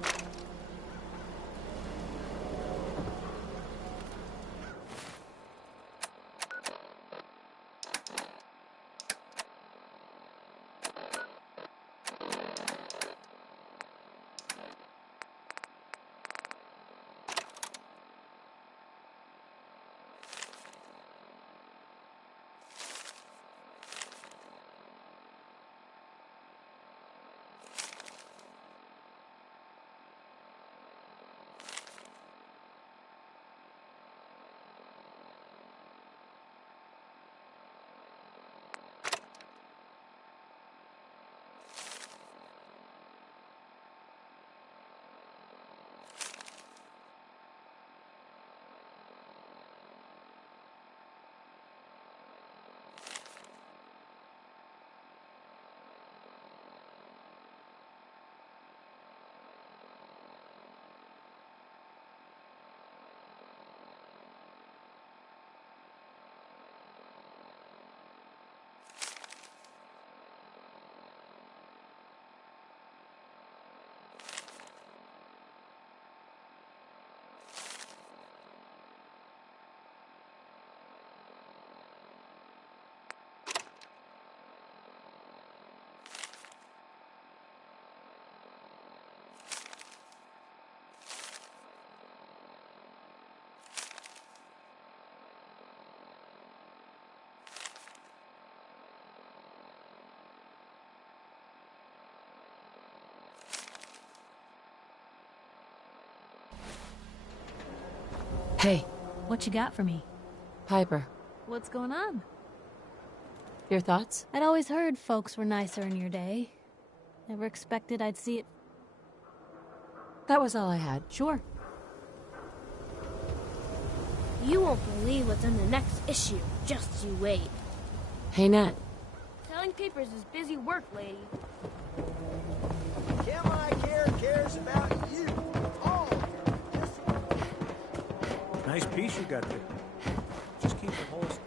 Hey. What you got for me? Piper. What's going on? Your thoughts? I'd always heard folks were nicer in your day. Never expected I'd see it. That was all I had. Sure. You won't believe what's in the next issue. Just you wait. Hey, Nat. Selling papers is busy work, lady. Kim I Care cares about you. All of you. Nice piece you got there. Just keep it holstered.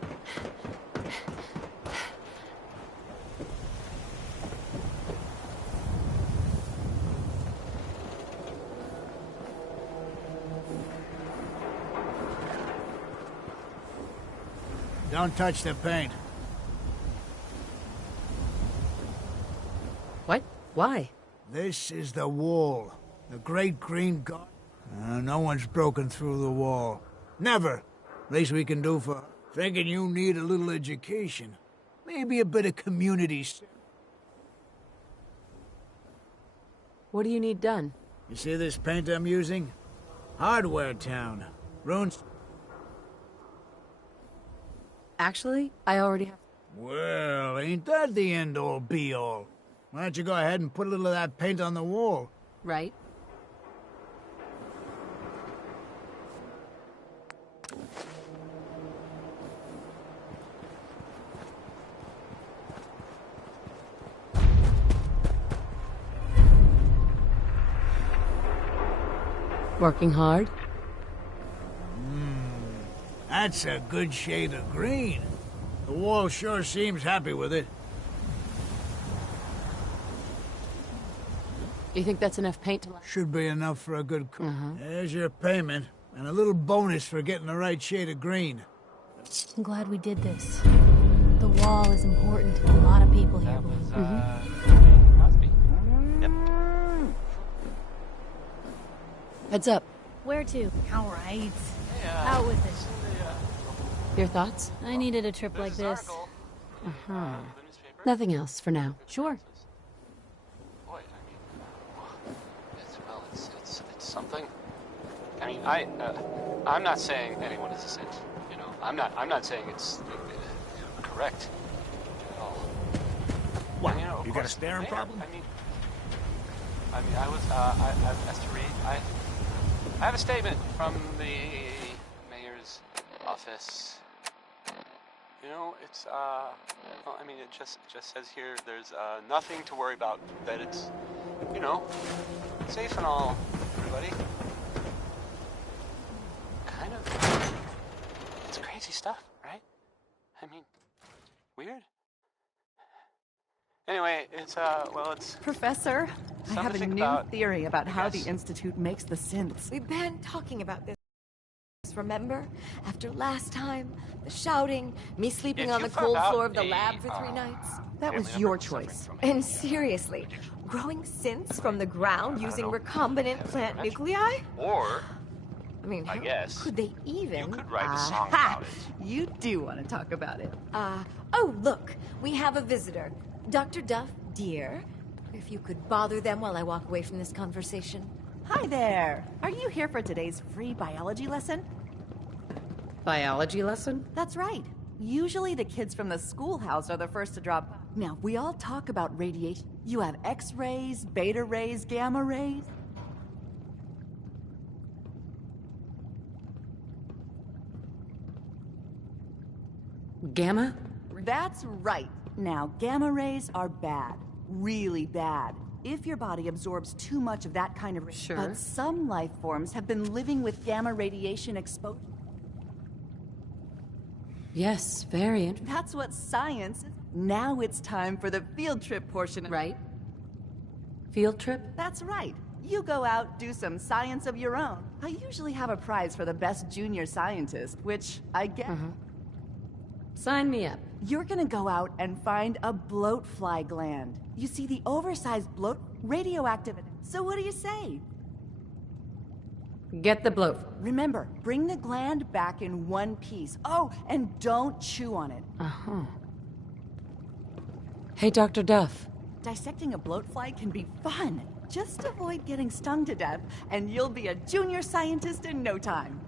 Don't touch the paint. What? Why? This is the wall. The great green guard. No one's broken through the wall. Never. Least we can do for... Thinking you need a little education. Maybe a bit of community... What do you need done? You see this paint I'm using? Hardware Town. Runes... Actually, I already have... Well, ain't that the end-all, be-all? Why don't you go ahead and put a little of that paint on the wall? Right. Working hard? That's a good shade of green. The wall sure seems happy with it. You think that's enough paint to... Should be enough for a good... There's your payment, and a little bonus for getting the right shade of green. I'm glad we did this. The wall is important to a lot of people here. Yep. Heads up. Where to? All right. Out with it. Your thoughts? I needed a trip like this. Nothing else for now. Sure. Boy, I mean, it's something. I mean, I'm not saying anyone is a saint. You know, I'm not saying it's correct at all. What? And, you know, You got a staring problem? I mean, I as to read, I have a statement from the mayor's office. You know, it's well, I mean, it just says here there's nothing to worry about. That it's, you know, safe and all, everybody. Kind of, it's crazy stuff, right? I mean, weird. Anyway, it's well, it's Professor, I something have to a think new about, theory about I how the guess. Institute makes the synths. We've been talking about this, remember? After last time, the shouting, me sleeping If on you the found cold out floor of the a, lab for 3 nights. That was family your member suffering choice. from And seriously, growing synths from the ground using know. recombinant plant nuclei? Or, I mean, I how guess, could they even? you could write a song Aha! about it. You do want to talk about it. Oh, look, we have a visitor. Dr. Duff, dear. If you could bother them while I walk away from this conversation. Hi there. Are you here for today's free biology lesson? Biology lesson? That's right. Usually the kids from the schoolhouse are the first to drop. Now, we all talk about radiation. You have X-rays, beta rays, gamma rays. Gamma? That's right. Now, gamma rays are bad. Really bad. If your body absorbs too much of that kind of... Sure. But some life forms have been living with gamma radiation exposure. Yes, very interesting. That's what science is. Now it's time for the field trip portion. Right? Field trip? That's right. You go out, do some science of your own. I usually have a prize for the best junior scientist, which I get. Sign me up. You're gonna go out and find a bloatfly gland. You see, the oversized bloat, radioactive. So what do you say? Get the bloat. Remember, bring the gland back in one piece. Oh, and don't chew on it. Uh-huh. Hey, Dr. Duff. Dissecting a bloatfly can be fun. Just avoid getting stung to death, and you'll be a junior scientist in no time.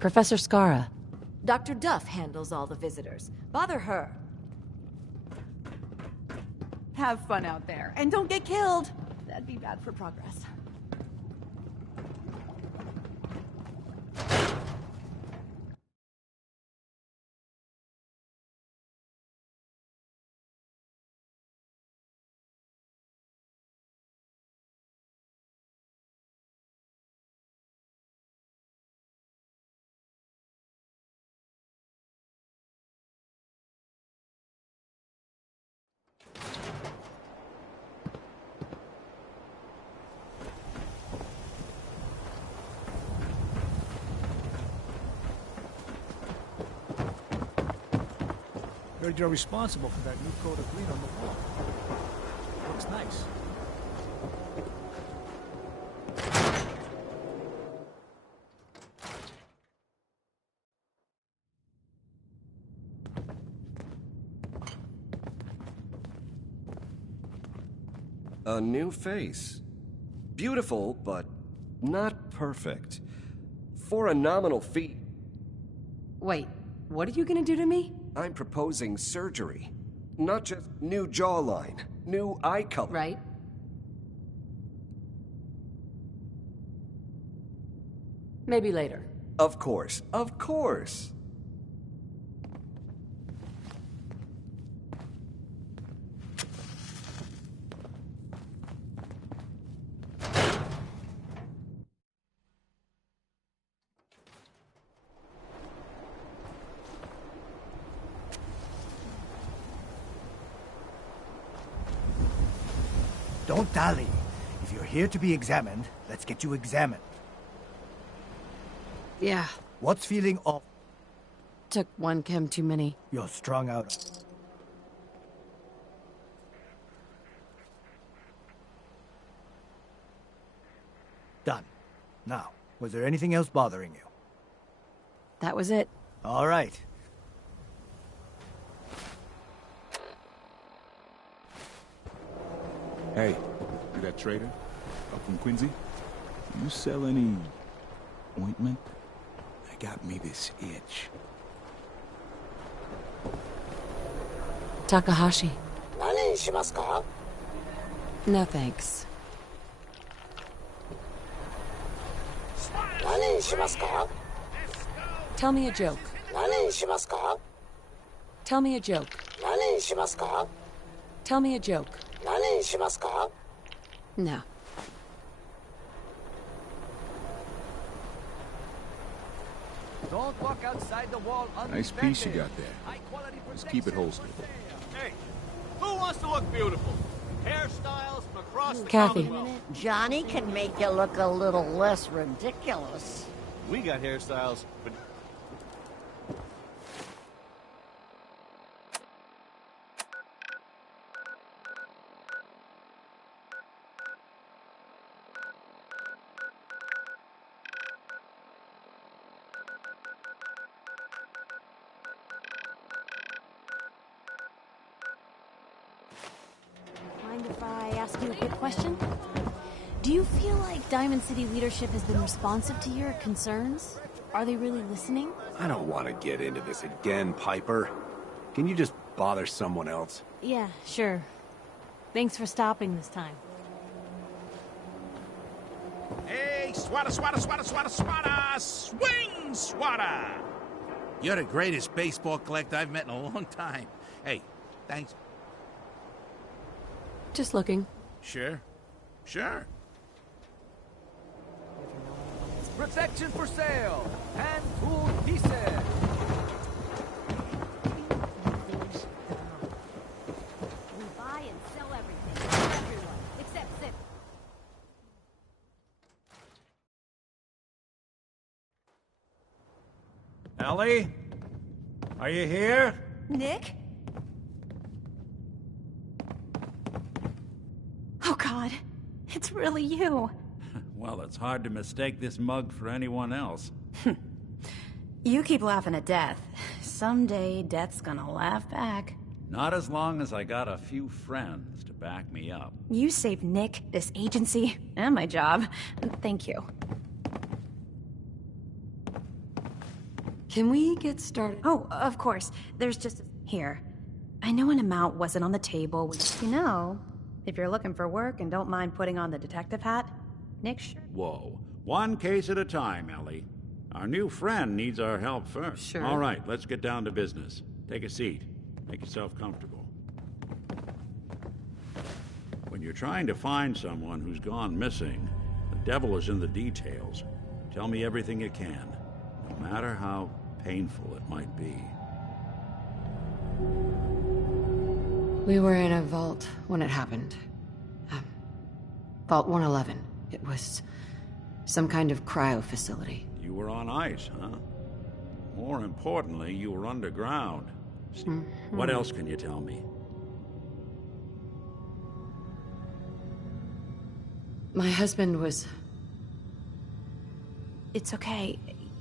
Professor Scara. Dr. Duff handles all the visitors. Bother her. Have fun out there, and don't get killed. That'd be bad for progress. Heard you're responsible for that new coat of green on the wall. Looks nice. A new face. Beautiful, but not perfect. For a nominal fee. Wait, what are you gonna do to me? I'm proposing surgery. Not just new jawline, new eye color. Right. Maybe later. Of course, of course. Don't dally. If you're here to be examined, let's get you examined. Yeah. What's feeling off? Took one chem too many. You're strung out. Done. Now, was there anything else bothering you? That was it. All right. Hey, you that trader? Up from Quincy? You sell any ointment? I got me this itch. Takahashi. 何にしますか? No thanks. 何にしますか? Tell me a joke. 何にしますか? Tell me a joke. 何にしますか? Tell me a joke. 何にしますか? No. Don't walk outside the wall Nice piece you got there. Just keep it holstered. Hey, who wants to look beautiful? Hairstyles from across the Kathy. Commonwealth. Johnny can make you look a little less ridiculous. We got hairstyles, but Mind if I ask you a quick question? Do you feel like Diamond City leadership has been responsive to your concerns? Are they really listening? I don't want to get into this again, Piper. Can you just bother someone else? Yeah, sure. Thanks for stopping this time. Hey, swatter, swatter, swatter, swatter, swatter! Swing, swatter! You're the greatest baseball collector I've met in a long time. Hey, thanks. Just looking. Sure. Sure. Protection for sale. Hand tool pieces. We buy and sell everything for everyone, except Zip. Ellie? Are you here? Nick? Oh God, it's really you. Well, it's hard to mistake this mug for anyone else. You keep laughing at death. Someday, death's gonna laugh back. Not as long as I got a few friends to back me up. You saved Nick, this agency, and my job. Thank you. Can we get started? Oh, of course. There's just... Here. I know an amount wasn't on the table. You know, if you're looking for work and don't mind putting on the detective hat, Nick sure... Whoa. One case at a time, Ellie. Our new friend needs our help first. Sure. All right, let's get down to business. Take a seat. Make yourself comfortable. When you're trying to find someone who's gone missing, the devil is in the details. Tell me everything you can, no matter how painful it might be. We were in a vault when it happened. Vault 111. It was some kind of cryo facility. You were on ice, huh? More importantly, you were underground. What else can you tell me? My husband was... It's okay.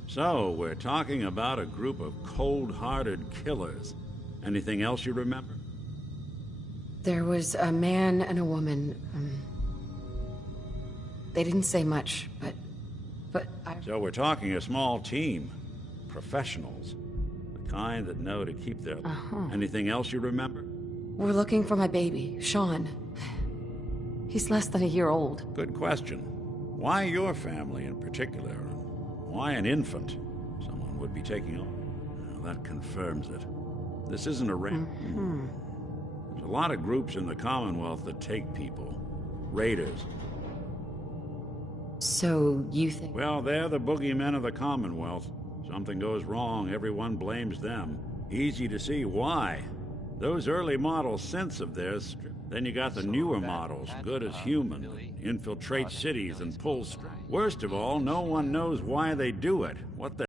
So, we're talking about a group of cold-hearted killers. Anything else you remember? There was a man and a woman. They didn't say much, but I... So we're talking a small team. Professionals. The kind that know to keep their... Anything else you remember? We're looking for my baby, Sean. He's less than a year old. Good question. Why your family in particular? Why an infant? Someone would be taking on. Well, that confirms it. This isn't a There's a lot of groups in the Commonwealth that take people. Raiders. So, you think... Well, they're the boogeymen of the Commonwealth. Something goes wrong, everyone blames them. Easy to see why. Those early model synths of theirs, then you got the newer models, good as human, infiltrate cities and pull... Worst of all, no one knows why they do it, what the